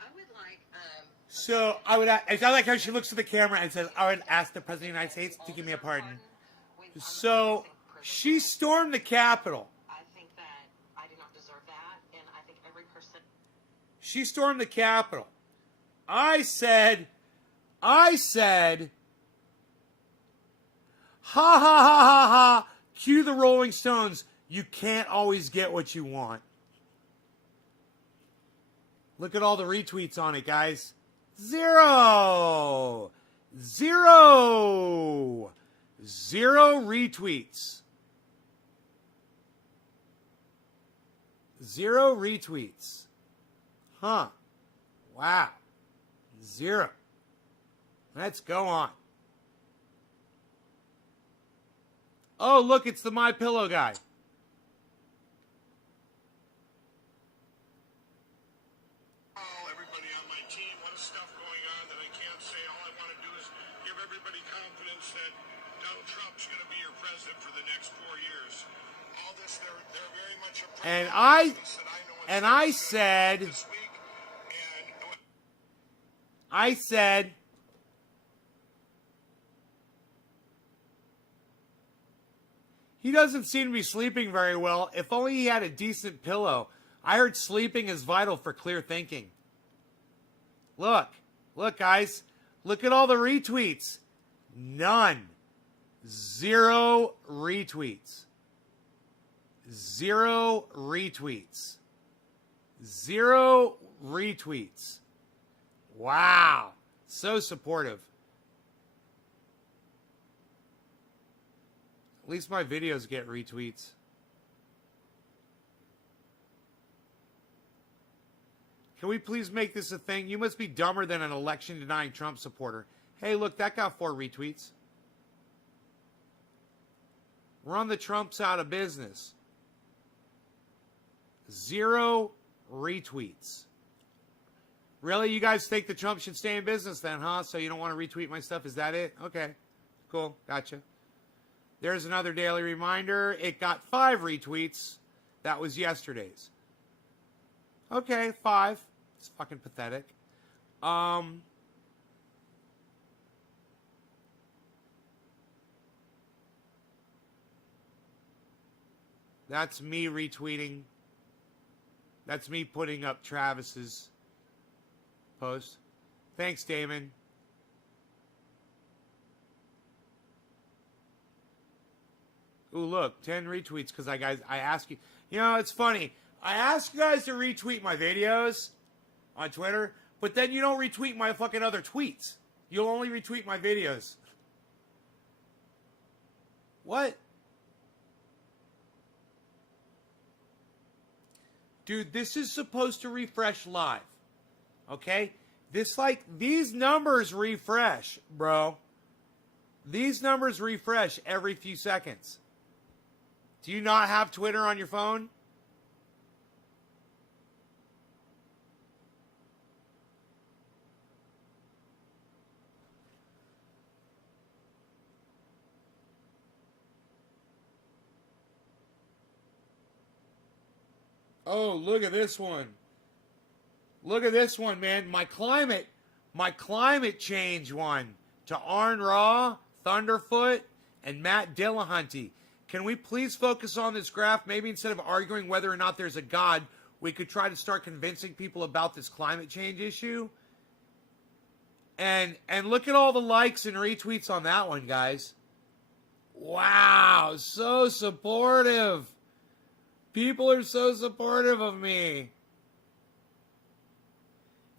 I would like. so. I like how she looks at the camera and says, "I would ask the President of the United States to give me a pardon." So she stormed the Capitol. I think that I do not deserve that, and I think every person. She stormed the Capitol. I said, ha ha ha ha ha, cue the Rolling Stones. You can't always get what you want. Look at all the retweets on it, guys. 0. 0. 0 retweets. 0 retweets. Huh. Wow. 0. Let's go on. Oh, look, it's the My Pillow guy. Everybody on my team, what is stuff going on that I can't say? All I want to do is give everybody confidence that Donald Trump's going to be your president for the next 4 years. All this, they're very much a And I said, he doesn't seem to be sleeping very well. If only he had a decent pillow. I heard sleeping is vital for clear thinking. Look, guys. Look at all the retweets. None. 0 retweets. 0 retweets. 0 retweets. Wow. So supportive. At least my videos get retweets. Can we please make this a thing? You must be dumber than an election-denying Trump supporter. Hey, look, that got 4 retweets. Run the Trumps out of business. 0 retweets. Really? You guys think the Trump should stay in business then, huh? So you don't want to retweet my stuff? Is that it? Okay. Cool. Gotcha. There's another daily reminder. It got 5 retweets. That was yesterday's. Okay, 5. It's fucking pathetic. That's me retweeting. That's me putting up Travis's post. Thanks, Damon. Ooh, look, 10 retweets because I ask you. You know, it's funny. I ask you guys to retweet my videos on Twitter, but then you don't retweet my fucking other tweets. You'll only retweet my videos. What? Dude, this is supposed to refresh live. Okay? These numbers refresh, bro. These numbers refresh every few seconds. Do you not have Twitter on your phone? Oh, look at this one. Look at this one, man. My climate change one to Arn Raw, Thunderfoot, and Matt Dillahunty. Can we please focus on this graph? Maybe instead of arguing whether or not there's a God, we could try to start convincing people about this climate change issue. And look at all the likes and retweets on that one, guys. Wow, so supportive. People are so supportive of me.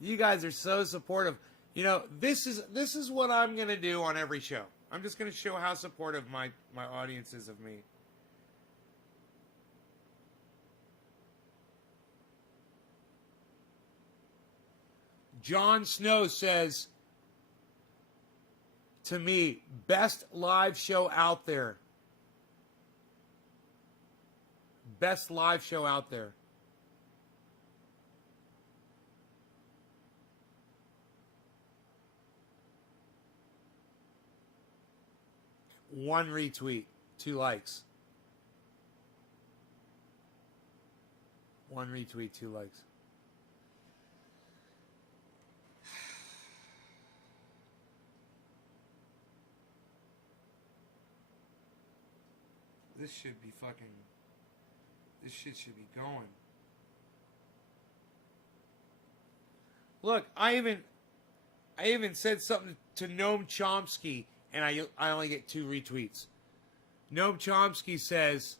You guys are so supportive. You know, this is what I'm going to do on every show. I'm just going to show how supportive my audience is of me. John Snow says to me, best live show out there. Best live show out there. One retweet, 2 likes. One retweet, 2 likes. This should be fucking... This shit should be going. Look, I even said something to Noam Chomsky, and I only get 2 retweets. Noam Chomsky says,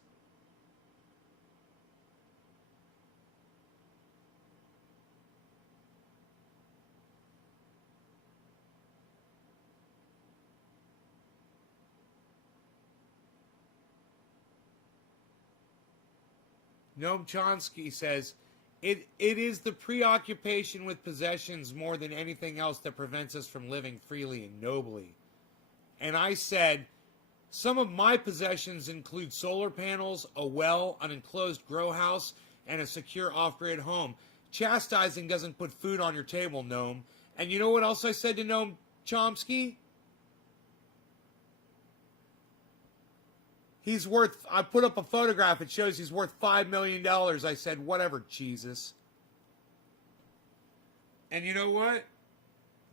it is the preoccupation with possessions more than anything else that prevents us from living freely and nobly. And I said, some of my possessions include solar panels, a well, an enclosed grow house, and a secure off-grid home. Chastising doesn't put food on your table, Noam. And you know what else I said to Noam Chomsky? He's worth, I put up a photograph, it shows he's worth $5 million. I said, whatever, Jesus. And you know what?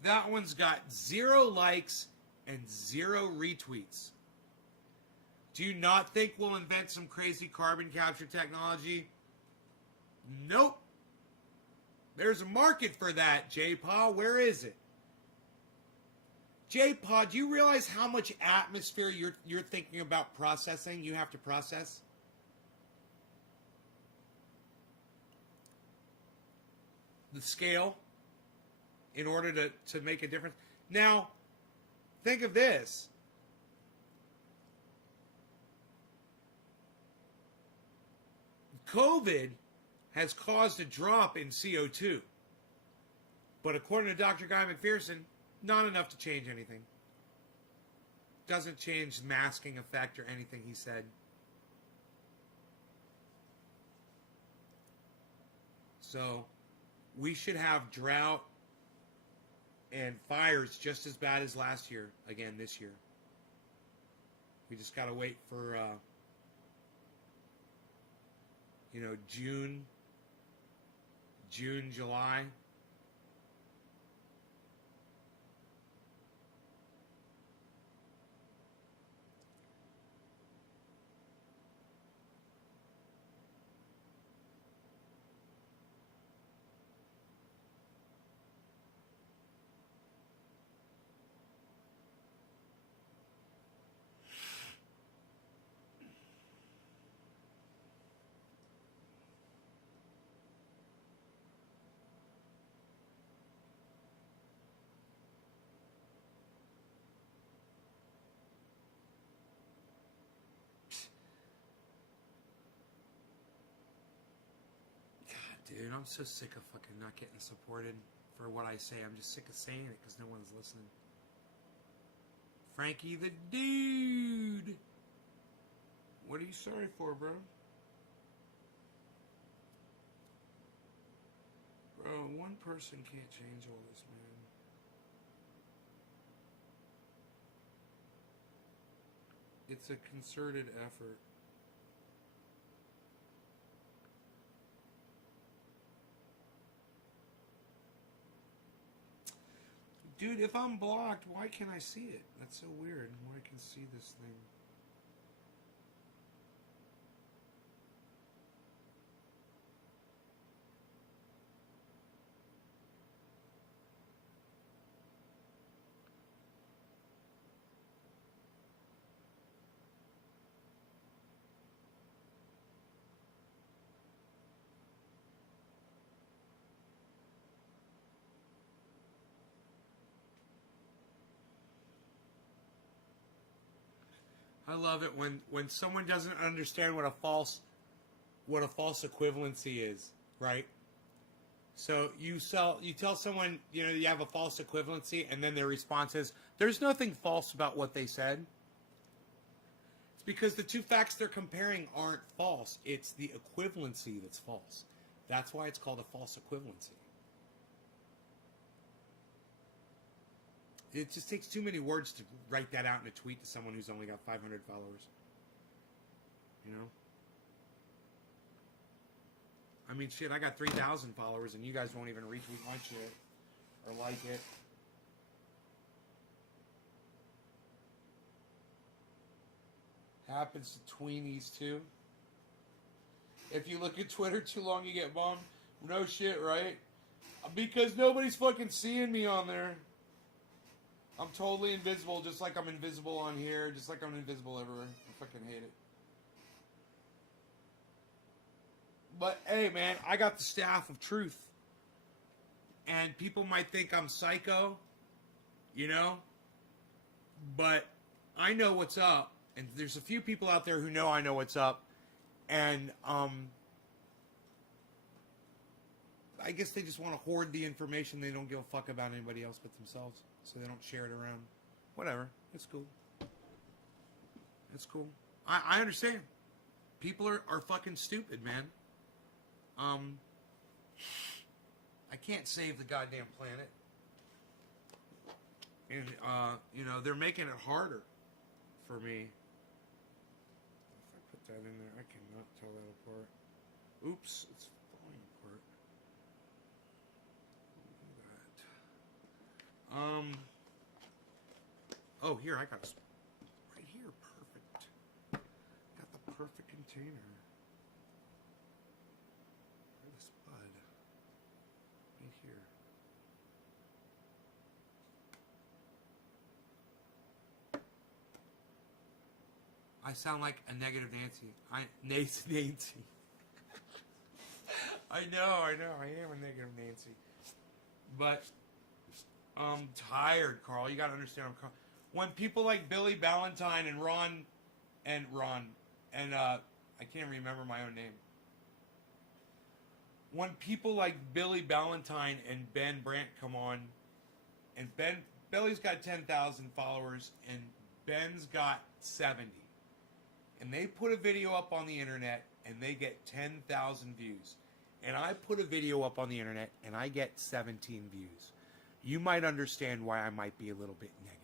That one's got 0 likes and 0 retweets. Do you not think we'll invent some crazy carbon capture technology? Nope. There's a market for that, J-Paw. Where is it? J-Paw, do you realize how much atmosphere you're thinking about processing? You have to process? The scale in order to make a difference. Now, think of this. COVID has caused a drop in CO2. But according to Dr. Guy McPherson, not enough to change anything. Doesn't change masking effect or anything, he said. So, we should have drought and fires just as bad as last year, again this year. We just got to wait for, June, July. Dude, I'm so sick of fucking not getting supported for what I say. I'm just sick of saying it because no one's listening. Frankie the dude! What are you sorry for, bro? Bro, one person can't change all this, man. It's a concerted effort. Dude, if I'm blocked, why can't I see it? That's so weird. Why I can see this thing. I love it when someone doesn't understand what a false equivalency is, right? So you tell someone, you have a false equivalency, and then their response is, there's nothing false about what they said. It's because the two facts they're comparing aren't false. It's the equivalency that's false. That's why it's called a false equivalency. It just takes too many words to write that out in a tweet to someone who's only got 500 followers. I mean, shit, I got 3,000 followers and you guys won't even retweet my shit or like it. Happens to tweenies too. If you look at Twitter too long, you get bummed. No shit, right? Because nobody's fucking seeing me on there. I'm totally invisible, just like I'm invisible on here, just like I'm invisible everywhere. I fucking hate it. But, hey, man, I got the staff of truth. And people might think I'm psycho, but I know what's up. And there's a few people out there who know I know what's up. And, I guess they just want to hoard the information. They don't give a fuck about anybody else but themselves. So they don't share it around. Whatever. It's cool. It's cool. I understand. People are fucking stupid, man. I can't save the goddamn planet. And, they're making it harder for me. If I put that in there, I cannot tell that apart. Oops, it's falling apart. Look at that. Oh, here, I got right here, perfect. Got the perfect container. Where the here. I sound like a negative Nancy. Nancy. I know. I am a negative Nancy. But I'm tired, Carl. You got to understand. When people like Billy Ballantyne and Ron, I can't remember my own name. When people like Billy Ballantyne and Ben Brandt come on, and Billy's got 10,000 followers and Ben's got 70, and they put a video up on the internet and they get 10,000 views, and I put a video up on the internet and I get 17 views, you might understand why I might be a little bit negative.